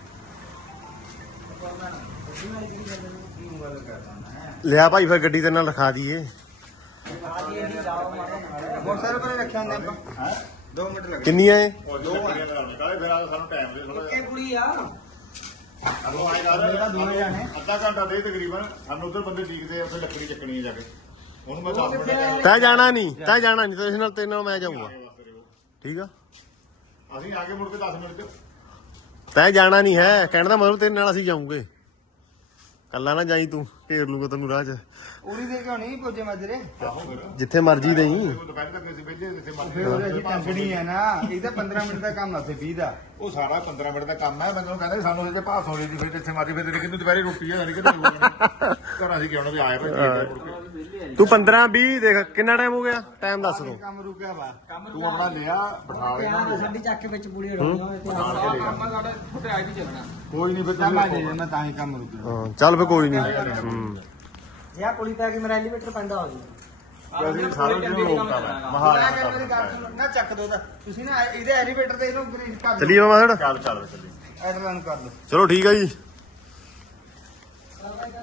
ਪਰਨਾ ਉਹਦੀ ਨਾਲ ਕੀ ਗੱਲ ਨੂੰ ਕੀ ਗੱਲ ਕਰਦਾ ਮੈਂ? ਲਿਆ ਭਾਈ ਫਿਰ ਗੱਡੀ ਤੇ ਨਾਲ ਰਖਾ ਦਈਏ। ਮੋਟਰਸਾਈਕਲ ਪਰ ਰੱਖਿਆ ਹੁੰਦਾ ਆਪਾਂ। ਹੈ? 2 ਮਿੰਟ ਲੱਗਦੇ ਕਿੰਨੀਆਂ ਏ ਉਹ ਦੋ ਕਰਾਉਣੇ ਕਾਲੇ ਫਿਰ ਆ ਸਾਨੂੰ ਟਾਈਮ ਦੇ ਥੋੜਾ ਇਹ ਕੁੜੀ ਆ। ਅਗੋ ਆਏ ਕਰ ਦੋਵੇਂ ਜਾਣੇ। ਅੱਧਾ ਘੰਟਾ ਦੇ ਤਕਰੀਬਨ। ਸਾਨੂੰ ਉਧਰ ਬੰਦੇ ਠੀਕਦੇ ਆ ਉੱਥੇ ਲੱਕੜੀ ਚੱਕਣੀ ਜਾ ਕੇ। ਉਹਨੂੰ ਮੈਂ 10 ਮਿੰਟ ਟਾਈਮ ਤੈ ਜਾਣਾ ਨਹੀਂ ਤੈ ਜਾਣਾ ਨਹੀਂ ਤੇਰੇ ਨਾਲ ਤੇਰੇ ਨਾਲ ਮੈਂ ਜਾਊਂਗਾ। ਠੀਕ ਆ? ਅਸੀਂ ਆ ਕੇ ਮੁੜ ਕੇ 10 ਮਿੰਟ ਤੈ ਜਾਣਾ ਨਹੀਂ ਹੈ ਕਹਿਣ ਦਾ ਮਤਲਬ ਤੇਰੇ ਨਾਲ ਅਸੀਂ ਜਾਊਂਗੇ। ਕੱਲਾ ਨਾ ਜਾਈ ਤੂੰ। ਘੇਰ ਲੂਗਾ ਤੈਨੂੰ ਰਾਹ 'ਚ। ਉਰੀ ਦੇ ਕਿਉਂ ਨਹੀਂ ਪੁੱਜੇ ਮਾਜਰੇ? ਜਿੱਥੇ ਮਰਜ਼ੀ ਦੇਈ। ਉਹ ਦੁਪਹਿਰ ਤੱਕ ਅਸੀਂ ਵਿਹਲੇ ਜਿੱਥੇ ਫਿਰ ਉਹਦੇ ਅਸੀਂ ਟੰਗਣੀ ਹੈ ਨਾ ਇਹ ਤਾਂ 15 ਮਿੰਟ ਦਾ ਕੰਮ ਆ ਉੱਥੇ 20 ਦਾ। ਉਹ ਸਾਰਾ 15 ਮਿੰਟ ਦਾ ਕੰਮ ਹੈ ਮੈਨੂੰ ਕਹਿੰਦੇ ਸਾਨੂੰ ਇਹਦੇ ਪਾਸ ਹੋ ਰਹੀ ਜੀ ਫਿਰ ਜਿੱਥੇ ਮਰਜ਼ੀ ਫਿਰ ਤੇਰੇ ਕਿੰਨੂੰ ਦੁਪਹਿਰੇ ਰੋਟੀ ਆ ਨਹੀਂ ਕਿਤੇ ਘਰਾਂ ਅਸੀਂ ਕਿਉਂ ਨਾ ਵੀ ਆਏ ਭਾਈ ਤੂੰ 15 20 ਦੇਖ ਕਿੰਨਾ ਟਾਈਮ ਹੋ ਗਿਆ? ਟਾਈਮ ਦੱਸ ਦੋ। ਕੰਮ ਰੁਕਿਆ ਵਾ। ਤੂੰ ਆਪਣਾ ਲਿਆ ਬਿਠਾ ਲੈਣਾ ਆ ਸਾਡੀ ਚੱਕ ਕੇ ਵਿੱਚ ਪੂੜੀ ਰੋਣਾ ਕੋਈ ਨਹੀਂ ਫਿਰ ਤਾਂ ਮੈਂ ਤਾਂ ਹੀ ਕੰਮ ਰੁਕਿਆ। ਚੱਲ ਫੇ ਕੋਈ ਨਹੀਂ ਹੂੰ ਜੇ ਆ ਪੁਲੀ ਪੈ ਕੇ ਮੇਰਾ ਐਲੀਵੇਟਰ ਪੈਂਦਾ ਹੋ ਜੀ ਅਸੀਂ ਸਾਰੇ ਜਿਹਨੂੰ ਰੋਕਦਾ ਮੈਂ ਮੈਂ ਮਹਾਰਾਜਾ ਕਹਿੰਦਾ ਮੇਰੀ ਗੱਲ ਸੁਣੋ, ਨਾ ਚੱਕ ਦੋ ਦਾ ਤੁਸੀਂ ਨਾ ਇਹਦੇ ਐਲੀਵੇਟਰ ਤੇ ਇਹਨੂੰ ਗ੍ਰੀਸ ਕਰ ਚਲੀਏ ਮਾਮਾ ਸੜ ਚੱਲ ਚੱਲ ਚੱਲੀ ਐਡਵਾਂਸ ਕਰ ਲਓ। ਚਲੋ ਠੀਕ ਆ ਜੀ।